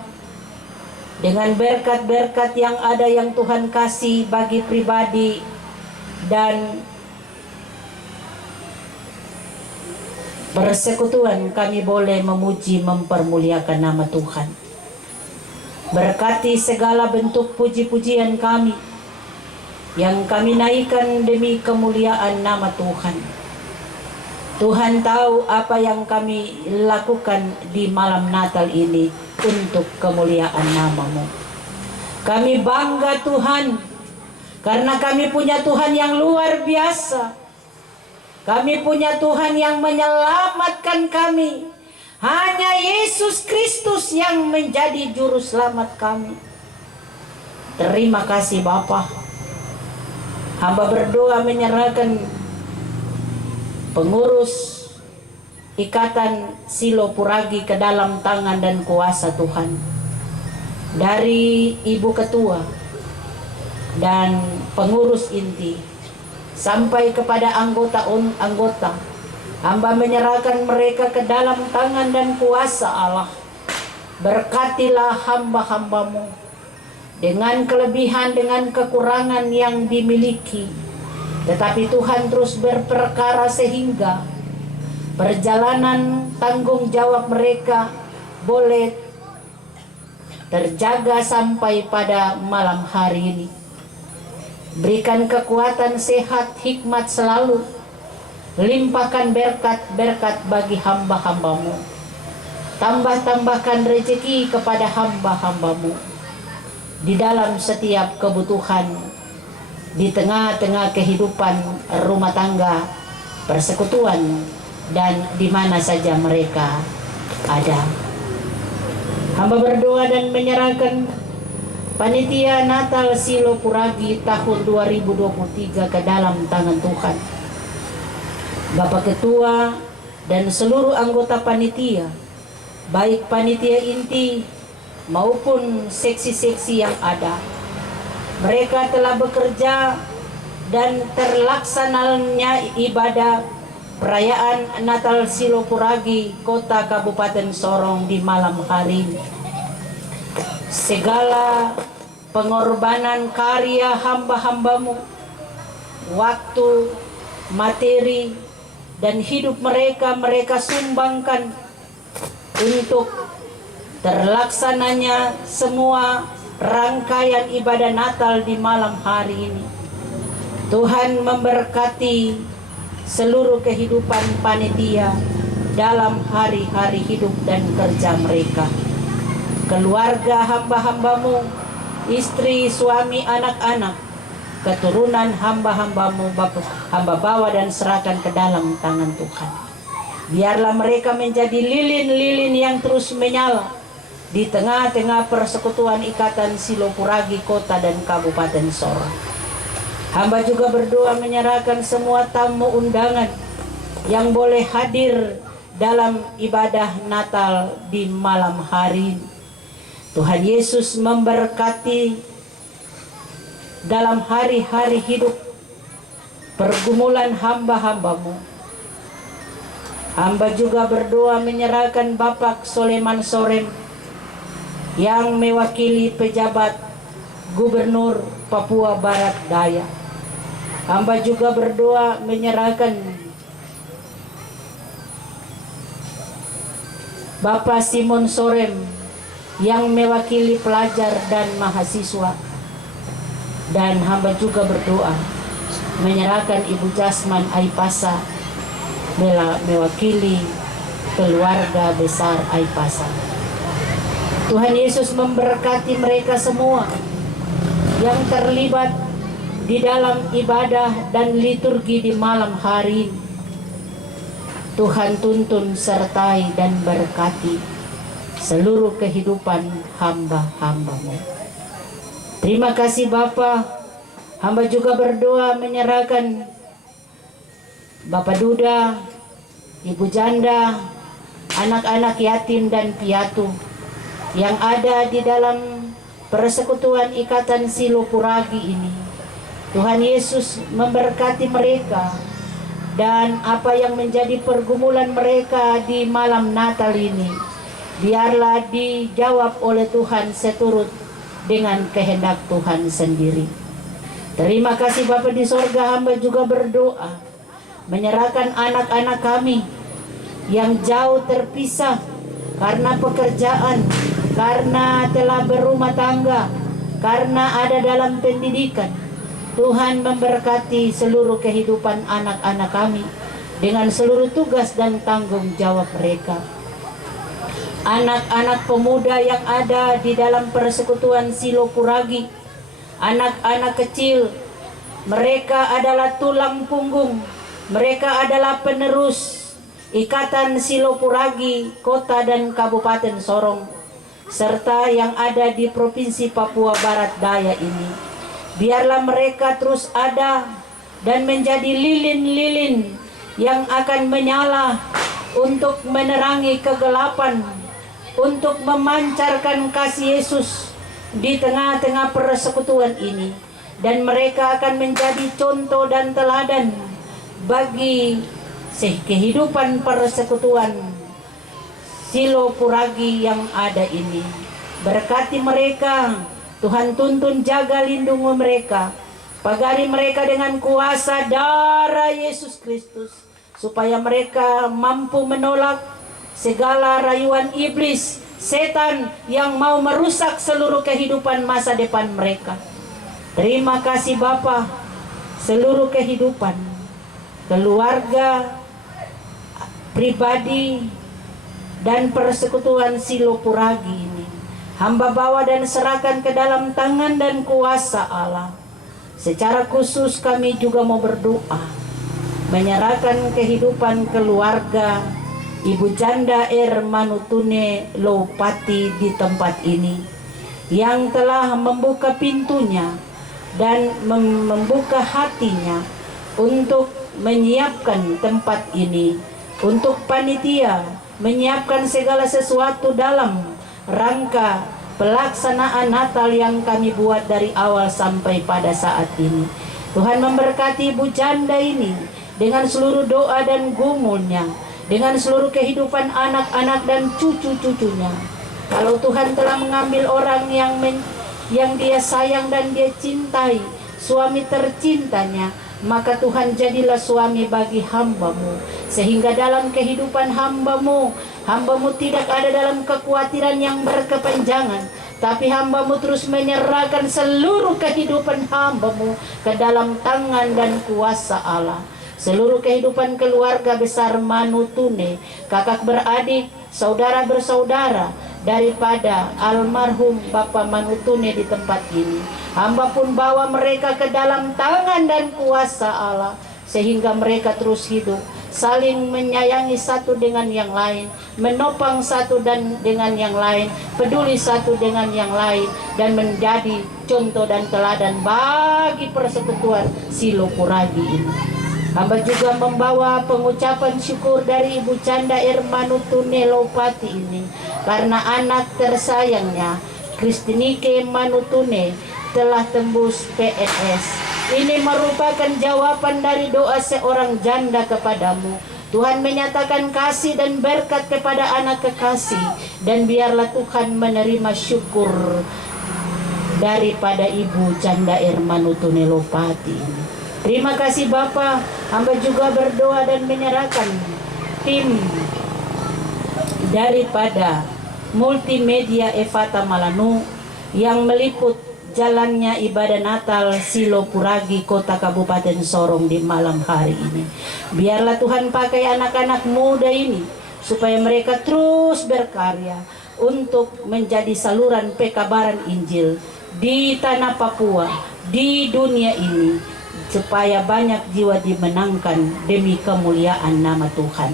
dengan berkat-berkat yang ada yang Tuhan kasih bagi pribadi, dan persekutuan kami boleh memuji mempermuliakan nama Tuhan. Berkati segala bentuk puji-pujian kami yang kami naikkan demi kemuliaan nama Tuhan. Tuhan tahu apa yang kami lakukan di malam Natal ini untuk kemuliaan nama-Mu. Kami bangga Tuhan karena kami punya Tuhan yang luar biasa. Kami punya Tuhan yang menyelamatkan kami. Hanya Yesus Kristus yang menjadi juru selamat kami. Terima kasih Bapa. Hamba berdoa menyerahkan pengurus Ikatan Silo Puragi ke dalam tangan dan kuasa Tuhan. Dari Ibu Ketua dan pengurus inti sampai kepada anggota-anggota, hamba menyerahkan mereka ke dalam tangan dan kuasa Allah. Berkatilah hamba-hamba-Mu dengan kelebihan, dengan kekurangan yang dimiliki. Tetapi Tuhan terus berperkara sehingga perjalanan tanggung jawab mereka boleh terjaga sampai pada malam hari ini. Berikan kekuatan, sehat, hikmat selalu. Limpahkan berkat-berkat bagi hamba-hamba-Mu. Tambah-tambahkan rezeki kepada hamba-hamba-Mu di dalam setiap kebutuhan, di tengah-tengah kehidupan rumah tangga, persekutuan, dan di mana saja mereka ada. Hamba berdoa dan menyerahkan panitia Natal Silo Puragi tahun 2023 ke dalam tangan Tuhan. Bapak Ketua dan seluruh anggota panitia, baik panitia inti maupun seksi-seksi yang ada. Mereka telah bekerja dan terlaksananya ibadah perayaan Natal Silopuragi, Kota Kabupaten Sorong di malam hari ini. Segala pengorbanan karya hamba-hambamu, waktu, materi, dan hidup mereka sumbangkan untuk terlaksananya semua rangkaian ibadah Natal di malam hari ini. Tuhan memberkati seluruh kehidupan panitia dalam hari-hari hidup dan kerja mereka. Keluarga hamba-hambamu, istri, suami, anak-anak, keturunan hamba-hambamu, hamba bawa dan serahkan ke dalam tangan Tuhan. Biarlah mereka menjadi lilin-lilin yang terus menyala di tengah-tengah persekutuan Ikatan Silopuragi Kota dan Kabupaten Sorong. Hamba juga berdoa menyerahkan semua tamu undangan yang boleh hadir dalam ibadah Natal di malam hari ini. Tuhan Yesus memberkati dalam hari-hari hidup pergumulan hamba-hambamu. Hamba juga berdoa menyerahkan Bapak Soleman Sorem yang mewakili pejabat Gubernur Papua Barat Daya. Hamba juga berdoa menyerahkan Bapak Simon Sorem yang mewakili pelajar dan mahasiswa. Dan hamba juga berdoa menyerahkan Ibu Jasman Aipasa mewakili keluarga besar Aipasa. Tuhan Yesus memberkati mereka semua yang terlibat di dalam ibadah dan liturgi di malam hari ini. Tuhan tuntun, sertai, dan berkati seluruh kehidupan hamba-hambamu. Terima kasih Bapa. Hamba juga berdoa menyerahkan Bapak Duda, Ibu Janda, anak-anak yatim dan piatu yang ada di dalam persekutuan Ikatan Silopuragi ini. Tuhan Yesus memberkati mereka dan apa yang menjadi pergumulan mereka di malam Natal ini, biarlah dijawab oleh Tuhan seturut dengan kehendak Tuhan sendiri. Terima kasih Bapa di sorga. Hamba juga berdoa menyerahkan anak-anak kami yang jauh terpisah karena pekerjaan, karena telah berumah tangga, karena ada dalam pendidikan. Tuhan memberkati seluruh kehidupan anak-anak kami dengan seluruh tugas dan tanggung jawab mereka. Anak-anak pemuda yang ada di dalam persekutuan Silopuragi, anak-anak kecil, mereka adalah tulang punggung, mereka adalah penerus Ikatan Silopuragi Kota dan Kabupaten Sorong, serta yang ada di Provinsi Papua Barat Daya ini. Biarlah mereka terus ada dan menjadi lilin-lilin yang akan menyala untuk menerangi kegelapan, untuk memancarkan kasih Yesus di tengah-tengah persekutuan ini. Dan mereka akan menjadi contoh dan teladan bagi kehidupan persekutuan Silopuragi yang ada ini. Berkati mereka, Tuhan tuntun, jaga, lindungi mereka, pagari mereka dengan kuasa darah Yesus Kristus, supaya mereka mampu menolak segala rayuan iblis, setan yang mau merusak seluruh kehidupan masa depan mereka. Terima kasih Bapa, seluruh kehidupan, keluarga, pribadi, dan persekutuan Silopuragi ini hamba bawa dan serahkan ke dalam tangan dan kuasa Allah. Secara khusus kami juga mau berdoa menyerahkan kehidupan keluarga Ibu Janda Manutune Lopati di tempat ini, yang telah membuka pintunya dan membuka hatinya untuk menyiapkan tempat ini, untuk panitia menyiapkan segala sesuatu dalam rangka pelaksanaan Natal yang kami buat dari awal sampai pada saat ini. Tuhan memberkati Ibu Janda ini dengan seluruh doa dan gumulnya, dengan seluruh kehidupan anak-anak dan cucu-cucunya. Kalau Tuhan telah mengambil orang yang dia sayang dan dia cintai, suami tercintanya, maka Tuhan jadilah suami bagi hamba-Mu, sehingga dalam kehidupan hamba-Mu tidak ada dalam kekhawatiran yang berkepanjangan, tapi hamba-Mu terus menyerahkan seluruh kehidupan hamba-Mu ke dalam tangan dan kuasa Allah. Seluruh kehidupan keluarga besar Manutune, kakak beradik, saudara bersaudara, daripada almarhum Bapak Manutune di tempat ini, hamba pun bawa mereka ke dalam tangan dan kuasa Allah, sehingga mereka terus hidup, saling menyayangi satu dengan yang lain, menopang satu dengan yang lain, peduli satu dengan yang lain, dan menjadi contoh dan teladan bagi persekutuan Silopuragi ini. Hamba juga membawa pengucapan syukur dari Ibu Canda Manutune Lopati ini, karena anak tersayangnya Kristinike Manutune telah tembus PNS. Ini merupakan jawaban dari doa seorang janda kepadamu. Tuhan menyatakan kasih dan berkat kepada anak kekasih, dan biarlah Tuhan menerima syukur daripada Ibu Canda Manutune Lopati ini. Terima kasih Bapa. Hamba juga berdoa dan menyerahkan tim daripada Multimedia Evata Malanu yang meliput jalannya ibadah Natal Silopuragi Kota Kabupaten Sorong di malam hari ini. Biarlah Tuhan pakai anak-anak muda ini supaya mereka terus berkarya untuk menjadi saluran pekabaran Injil di tanah Papua, di dunia ini, supaya banyak jiwa dimenangkan demi kemuliaan nama Tuhan.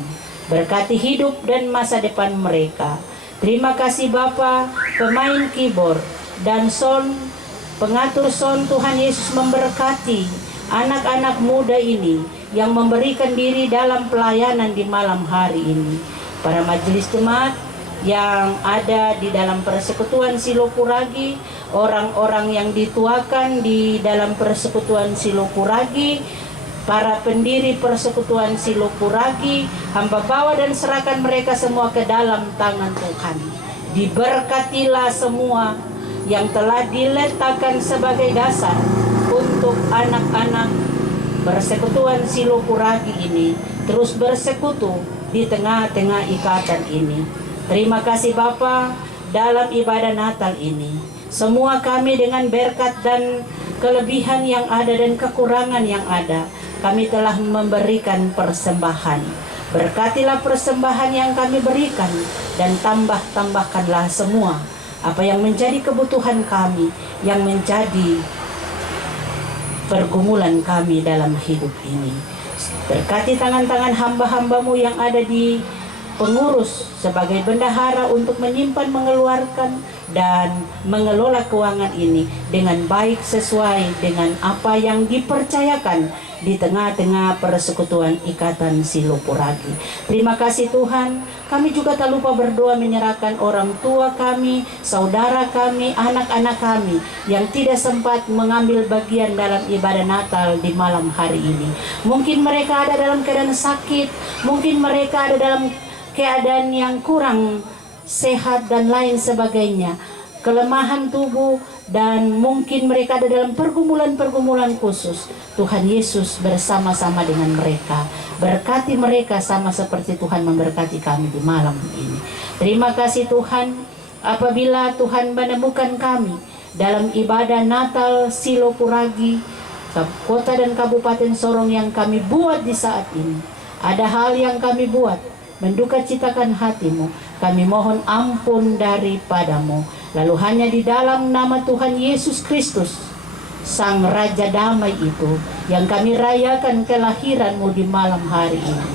Berkati hidup dan masa depan mereka. Terima kasih Bapa, pemain keyboard dan sound, pengatur sound. Tuhan Yesus memberkati anak-anak muda ini yang memberikan diri dalam pelayanan di malam hari ini. Para majelis jemaat yang ada di dalam persekutuan Silopuragi, orang-orang yang dituakan di dalam persekutuan Silopuragi, para pendiri persekutuan Silopuragi, hamba bawa dan serahkan mereka semua ke dalam tangan Tuhan. Diberkatilah semua yang telah diletakkan sebagai dasar untuk anak-anak persekutuan Silopuragi ini terus bersekutu di tengah-tengah ikatan ini. Terima kasih Bapa, dalam ibadah Natal ini semua kami dengan berkat dan kelebihan yang ada dan kekurangan yang ada, kami telah memberikan persembahan. Berkatilah persembahan yang kami berikan, dan tambahkanlah semua apa yang menjadi kebutuhan kami, yang menjadi pergumulan kami dalam hidup ini. Berkati tangan-tangan hamba-hambamu yang ada di pengurus sebagai bendahara untuk menyimpan, mengeluarkan, dan mengelola keuangan ini dengan baik sesuai dengan apa yang dipercayakan di tengah-tengah persekutuan Ikatan Silopuragi. Terima kasih Tuhan. Kami juga tak lupa berdoa menyerahkan orang tua kami, saudara kami, anak-anak kami yang tidak sempat mengambil bagian dalam ibadah Natal di malam hari ini. Mungkin mereka ada dalam keadaan sakit, mungkin mereka ada dalam keadaan yang kurang sehat dan lain sebagainya, kelemahan tubuh, dan mungkin mereka ada dalam pergumulan-pergumulan khusus. Tuhan Yesus bersama-sama dengan mereka, berkati mereka sama seperti Tuhan memberkati kami di malam ini. Terima kasih Tuhan, apabila Tuhan menemukan kami dalam ibadah Natal Silopuragi Kota dan Kabupaten Sorong yang kami buat di saat ini, ada hal yang kami buat menduka citakan hatimu, kami mohon ampun daripadamu. Lalu hanya di dalam nama Tuhan Yesus Kristus, Sang Raja Damai itu, yang kami rayakan kelahiranmu di malam hari ini,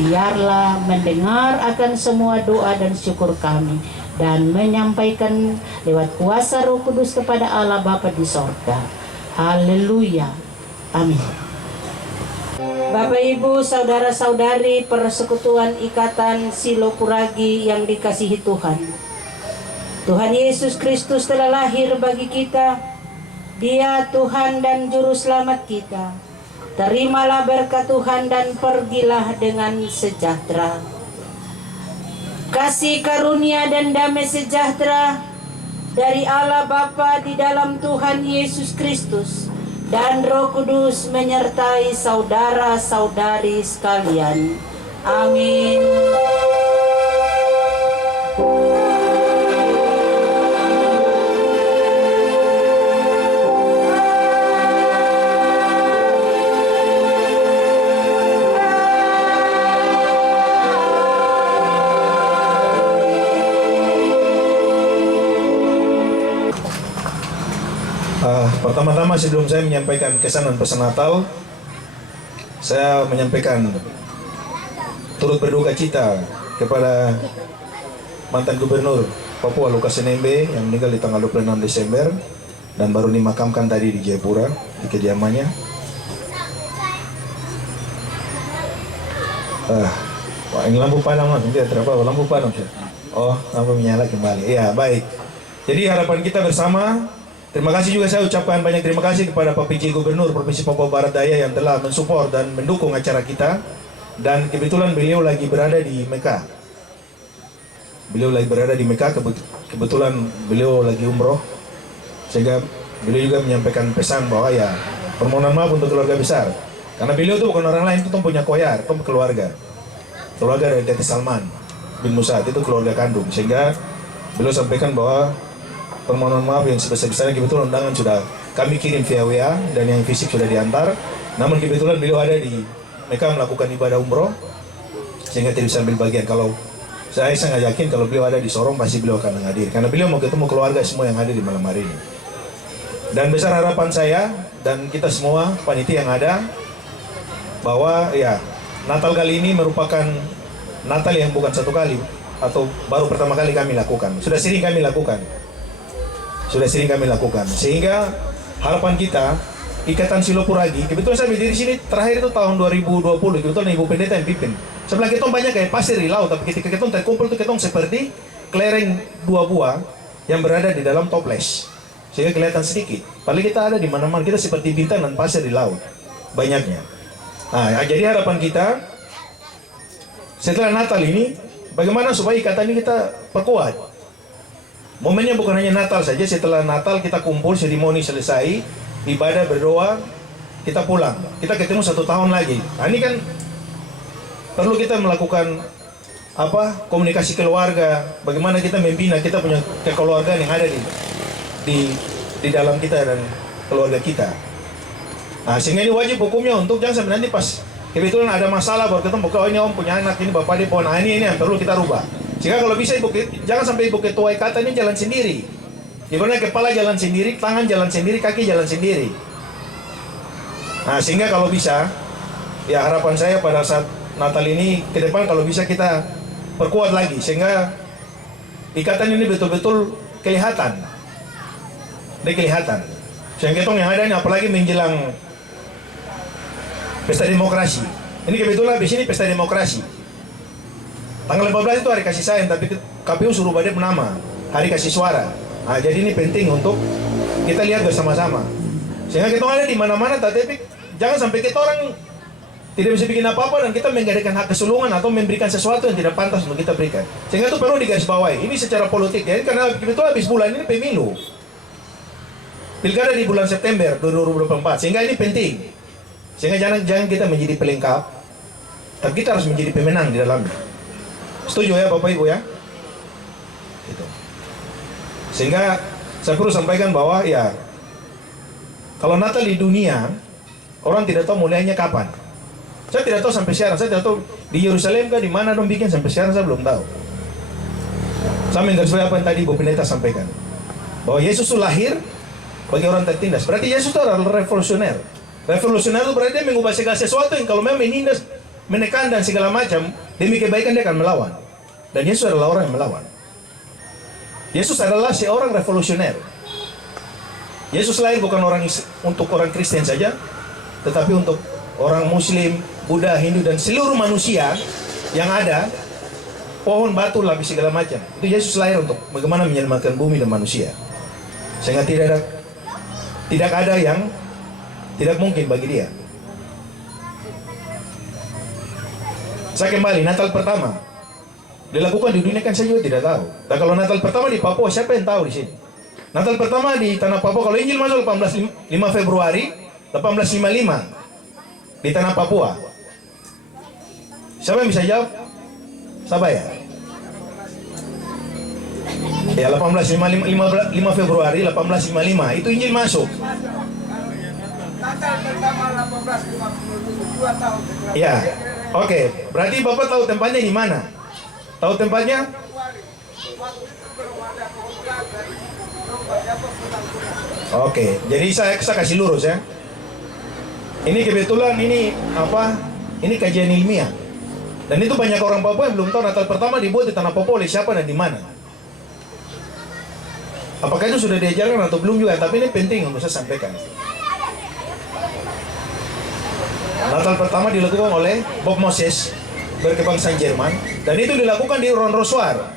biarlah mendengar akan semua doa dan syukur kami, dan menyampaikan lewat kuasa Roh Kudus kepada Allah Bapa di sorga. Haleluya. Amin. Bapak Ibu, saudara-saudari persekutuan Ikatan Silopuragi yang dikasihi Tuhan, Tuhan Yesus Kristus telah lahir bagi kita. Dia Tuhan dan Juru Selamat kita. terimalah berkat Tuhan dan pergilah dengan sejahtera. Kasih karunia dan damai sejahtera dari Allah Bapa di dalam Tuhan Yesus Kristus dan Roh Kudus menyertai saudara-saudari sekalian. Amin. Pertama-tama sebelum saya menyampaikan kesan dan pesan Natal, saya menyampaikan turut berduka cita kepada mantan Gubernur Papua Lukas NMB yang meninggal di tanggal 26 Desember dan baru dimakamkan tadi di Jayapura di kediamannya. Wah, ini lampu padam mas, tidak terapa lampu padam. Oh, lampu menyala kembali. Iya, baik. Jadi harapan kita bersama. Terima kasih juga saya ucapkan banyak terima kasih kepada Pak PJ Gubernur Provinsi Papua Barat Daya yang telah mensupport dan mendukung acara kita. Dan kebetulan beliau lagi berada di Mekah. Kebetulan beliau lagi umroh. Sehingga beliau juga menyampaikan pesan bahwa ya permohonan maaf untuk keluarga besar. Karena beliau itu bukan orang lain, itu punya koyar, itu keluarga. Keluarga dari Datuk Salman bin Musad, itu keluarga kandung. Sehingga beliau sampaikan bahwa permohonan maaf yang sebesar-besarnya, kebetulan undangan sudah kami kirim via WA dan yang fisik sudah diantar. Namun kebetulan beliau ada di Mekah melakukan ibadah umroh sehingga tidak bisa ambil bagian. Kalau saya sangat yakin kalau beliau ada di Sorong pasti beliau akan menghadiri karena beliau mau ketemu keluarga semua yang ada di malam hari ini. Dan besar harapan saya dan kita semua panitia yang ada bahwa ya Natal kali ini merupakan Natal yang bukan satu kali atau baru pertama kali kami lakukan. Sudah sering kami lakukan. Sehingga harapan kita Ikatan Silopuragi, kebetulan saya berdiri di sini terakhir itu tahun 2020, kebetulan Ibu Pendeta yang pimpin. Sebelah ketong banyak kayak pasir di laut, tapi ketika ketong terkumpul itu ketong seperti kelereng dua buah yang berada di dalam toples. Sehingga kelihatan sedikit. Paling kita ada di mana-mana, kita seperti bintang dan pasir di laut. Banyaknya. Nah, jadi harapan kita setelah Natal ini, bagaimana supaya ikatan ini kita perkuat. Momennya bukan hanya Natal saja, setelah Natal kita kumpul, seremoni selesai, ibadah, berdoa, kita pulang. Kita ketemu 1 tahun lagi. Nah, ini kan perlu kita melakukan komunikasi keluarga, bagaimana kita membina kita punya kekeluargaan yang ada di dalam kita dan keluarga kita. Nah, sehingga ini wajib hukumnya untuk jangan sampai nanti pas kebetulan ada masalah baru ketemu, oh ini om punya anak, ini bapak dia pohon, nah ini yang perlu kita rubah. Sehingga kalau bisa jangan sampai ibu ketua ikatan ini jalan sendiri. Ibaratnya kepala jalan sendiri, tangan jalan sendiri, kaki jalan sendiri. Nah, sehingga kalau bisa, ya harapan saya pada saat Natal ini ke depan kalau bisa kita perkuat lagi sehingga ikatan ini betul-betul kelihatan. Sehingga ketong yang ada ini apalagi menjelang pesta demokrasi. Ini kebetulan habis ini pesta demokrasi. Tanggal 14 itu hari kasih sayang, tapi KPU suruh badai nama hari kasih suara. Nah, jadi ini penting untuk kita lihat bersama-sama. Sehingga kita ada di mana-mana, tapi jangan sampai kita orang tidak bisa bikin apa-apa dan kita menggadaikan hak kesulungan atau memberikan sesuatu yang tidak pantas untuk kita berikan. Sehingga itu perlu digarisbawahi. Ini secara politik ya, karena betul habis bulan ini pemilu. Pilkada di bulan September 2024. Sehingga ini penting. Sehingga jangan kita menjadi pelengkap, tapi kita harus menjadi pemenang di dalamnya. Setuju ya Bapak Ibu ya? Gitu. Sehingga saya perlu sampaikan bahwa ya kalau Natal di dunia orang tidak tahu mulainya kapan. Saya tidak tahu sampai sekarang, saya tidak tahu di Yerusalem kah di mana dong bikin sampai sekarang saya belum tahu. Saya menggarisbawahi apa yang tadi Ibu Pendeta sampaikan. Bahwa Yesus itu lahir bagi orang tertindas. Berarti Yesus itu adalah revolusioner. Revolusioner itu berarti dia mengubah segala sesuatu yang kalau memang menindas, menekan dan segala macam demi kebaikan dia akan melawan. Dan Yesus adalah orang yang melawan. Yesus adalah seorang revolusioner. Yesus lahir bukan untuk orang Kristen saja, tetapi untuk orang Muslim, Buddha, Hindu dan seluruh manusia yang ada, pohon, batu, lapis segala macam. Itu Yesus lahir untuk bagaimana menyelamatkan bumi dan manusia. Sehingga tidak ada yang tidak mungkin bagi dia. Saya kembali, Natal pertama dilakukan di dunia kan saya juga tidak tahu. Dan kalau Natal pertama di Papua, siapa yang tahu di sini? Natal pertama di tanah Papua, kalau Injil masuk 5 Februari 1855 di tanah Papua. Siapa yang bisa jawab? Siapa ya? Ya, 5 Februari 1855 itu Injil masuk. Natal pertama 1852 tahun. Ya, oke. Berarti Bapak tahu tempatnya di mana? Tahu tempatnya? Oke, jadi saya kasih lurus ya. Ini kebetulan ini apa? Ini kajian ilmiah. Dan itu banyak orang Papua yang belum tahu Natal pertama dibuat di tanah Papua oleh siapa dan di mana. Apakah itu sudah diajarkan atau belum juga? Tapi ini penting untuk saya sampaikan. Natal pertama dilakukan oleh Bob Moses, berkebangsaan Jerman, dan itu dilakukan di Ron Roswar,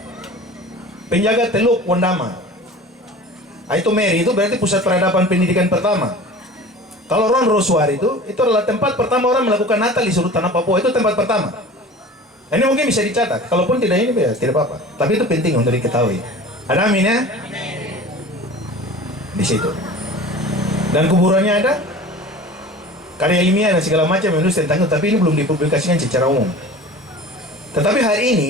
penjaga Teluk Wondama. Itu Mary, itu berarti pusat peradaban pendidikan pertama. Kalau Ron Roswar itu adalah tempat pertama orang melakukan Natal di seluruh tanah Papua, itu tempat pertama. Ini mungkin bisa dicatat, kalaupun tidak ini ya tidak apa-apa. Tapi itu penting untuk diketahui. Ada amin ya? Di situ. Dan kuburannya ada, karya ilmiah dan segala macam menulis tentang itu, tapi ini belum dipublikasikan secara umum. Tetapi hari ini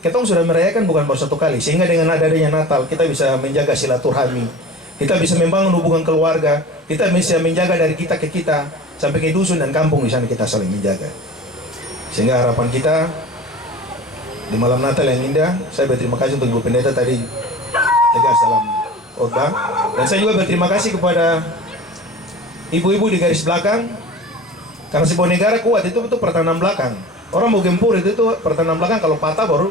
kita sudah merayakan bukan baru satu kali, sehingga dengan adanya Natal kita bisa menjaga silaturahmi, kita bisa membangun hubungan keluarga, kita bisa menjaga dari kita ke kita sampai ke dusun dan kampung di sana kita saling menjaga. Sehingga harapan kita di malam Natal yang indah, saya berterima kasih untuk Ibu Pendeta tadi tegas dalam khotbah, dan saya juga berterima kasih kepada ibu-ibu di garis belakang, karena sebuah negara kuat itu pertahanan belakang. Orang mau gempur itu pertahanan belakang, kalau patah baru,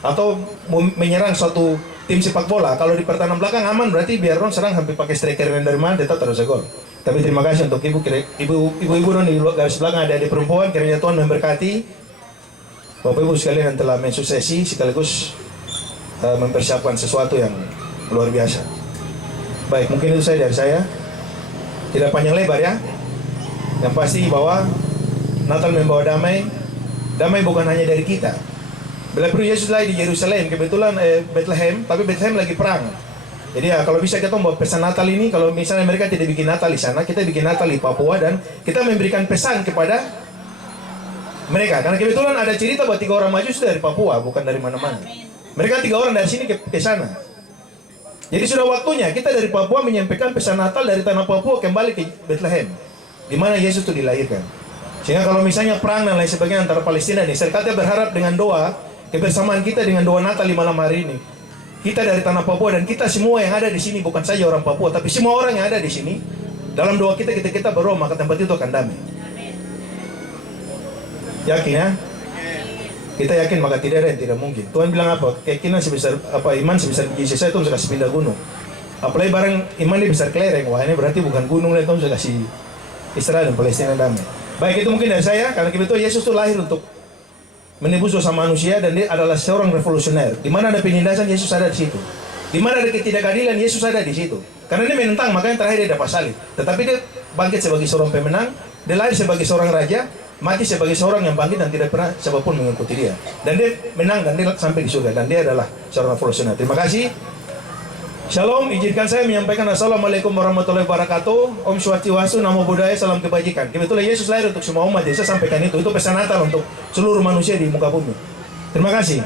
atau mau menyerang suatu tim sepak bola, kalau di pertahanan belakang aman, berarti biar orang serang sampai pakai striker dari mana tetap terus gol. Tapi terima kasih untuk ibu-ibu di garis belakang, ada perempuan, kiranya Tuhan memberkati Bapak Ibu sekalian yang telah mensuksesi sekaligus mempersiapkan sesuatu yang luar biasa. Baik, mungkin itu dari saya. Tidak panjang lebar ya. Yang pasti bahwa Natal membawa damai. Damai bukan hanya dari kita. Bila perlu Yesus lahir di Yerusalem, kebetulan Bethlehem, tapi Bethlehem lagi perang. Jadi ya kalau bisa kita membawa pesan Natal ini, kalau misalnya mereka tidak bikin Natal di sana, kita bikin Natal di Papua dan kita memberikan pesan kepada mereka. Karena kebetulan ada cerita bahwa 3 orang Majus dari Papua, bukan dari mana-mana. Mereka 3 orang dari sini ke sana. Jadi sudah waktunya kita dari Papua menyampaikan pesan Natal dari tanah Papua kembali ke Bethlehem, di mana Yesus itu dilahirkan. Sehingga kalau misalnya perang dan lain sebagainya antara Palestina dan Israel, kita berharap dengan doa, kebersamaan kita dengan doa Natal di malam hari ini, kita dari tanah Papua dan kita semua yang ada di sini, bukan saja orang Papua, tapi semua orang yang ada di sini, dalam doa kita berdoa, maka tempat itu akan damai. Yakin ya? Kita yakin maka tidak ada yang tidak mungkin. Tuhan bilang apa? Keyakinan sebesar apa, iman sebesar biji saya, Tuhan sudah kasih pindah gunung. Apalagi barang iman ini besar kelereng, wah ini berarti bukan gunung, Tuhan sudah kasih Israel dan Palestina damai. Baik, itu mungkin dari saya, karena kebetulan Yesus itu lahir untuk menebus dosa manusia dan dia adalah seorang revolusioner. Di mana ada penindasan, Yesus ada di situ. Di mana ada ketidakadilan, Yesus ada di situ. Karena dia menentang, makanya terakhir dia dapat salib. Tetapi dia bangkit sebagai seorang pemenang, dia lahir sebagai seorang raja, mati sebagai seorang yang bangkit dan tidak pernah siapapun mengikuti dia. Dan dia menang dan dia sampai di surga dan dia adalah seorang revolusioner. Terima kasih. Shalom, izinkan saya menyampaikan Assalamualaikum warahmatullahi wabarakatuh. Om Swastiastu, Namo Buddhaya, salam kebajikan. Kebetulan Yesus lahir untuk semua umat, jadi saya sampaikan itu pesan Natal untuk seluruh manusia di muka bumi. Terima kasih.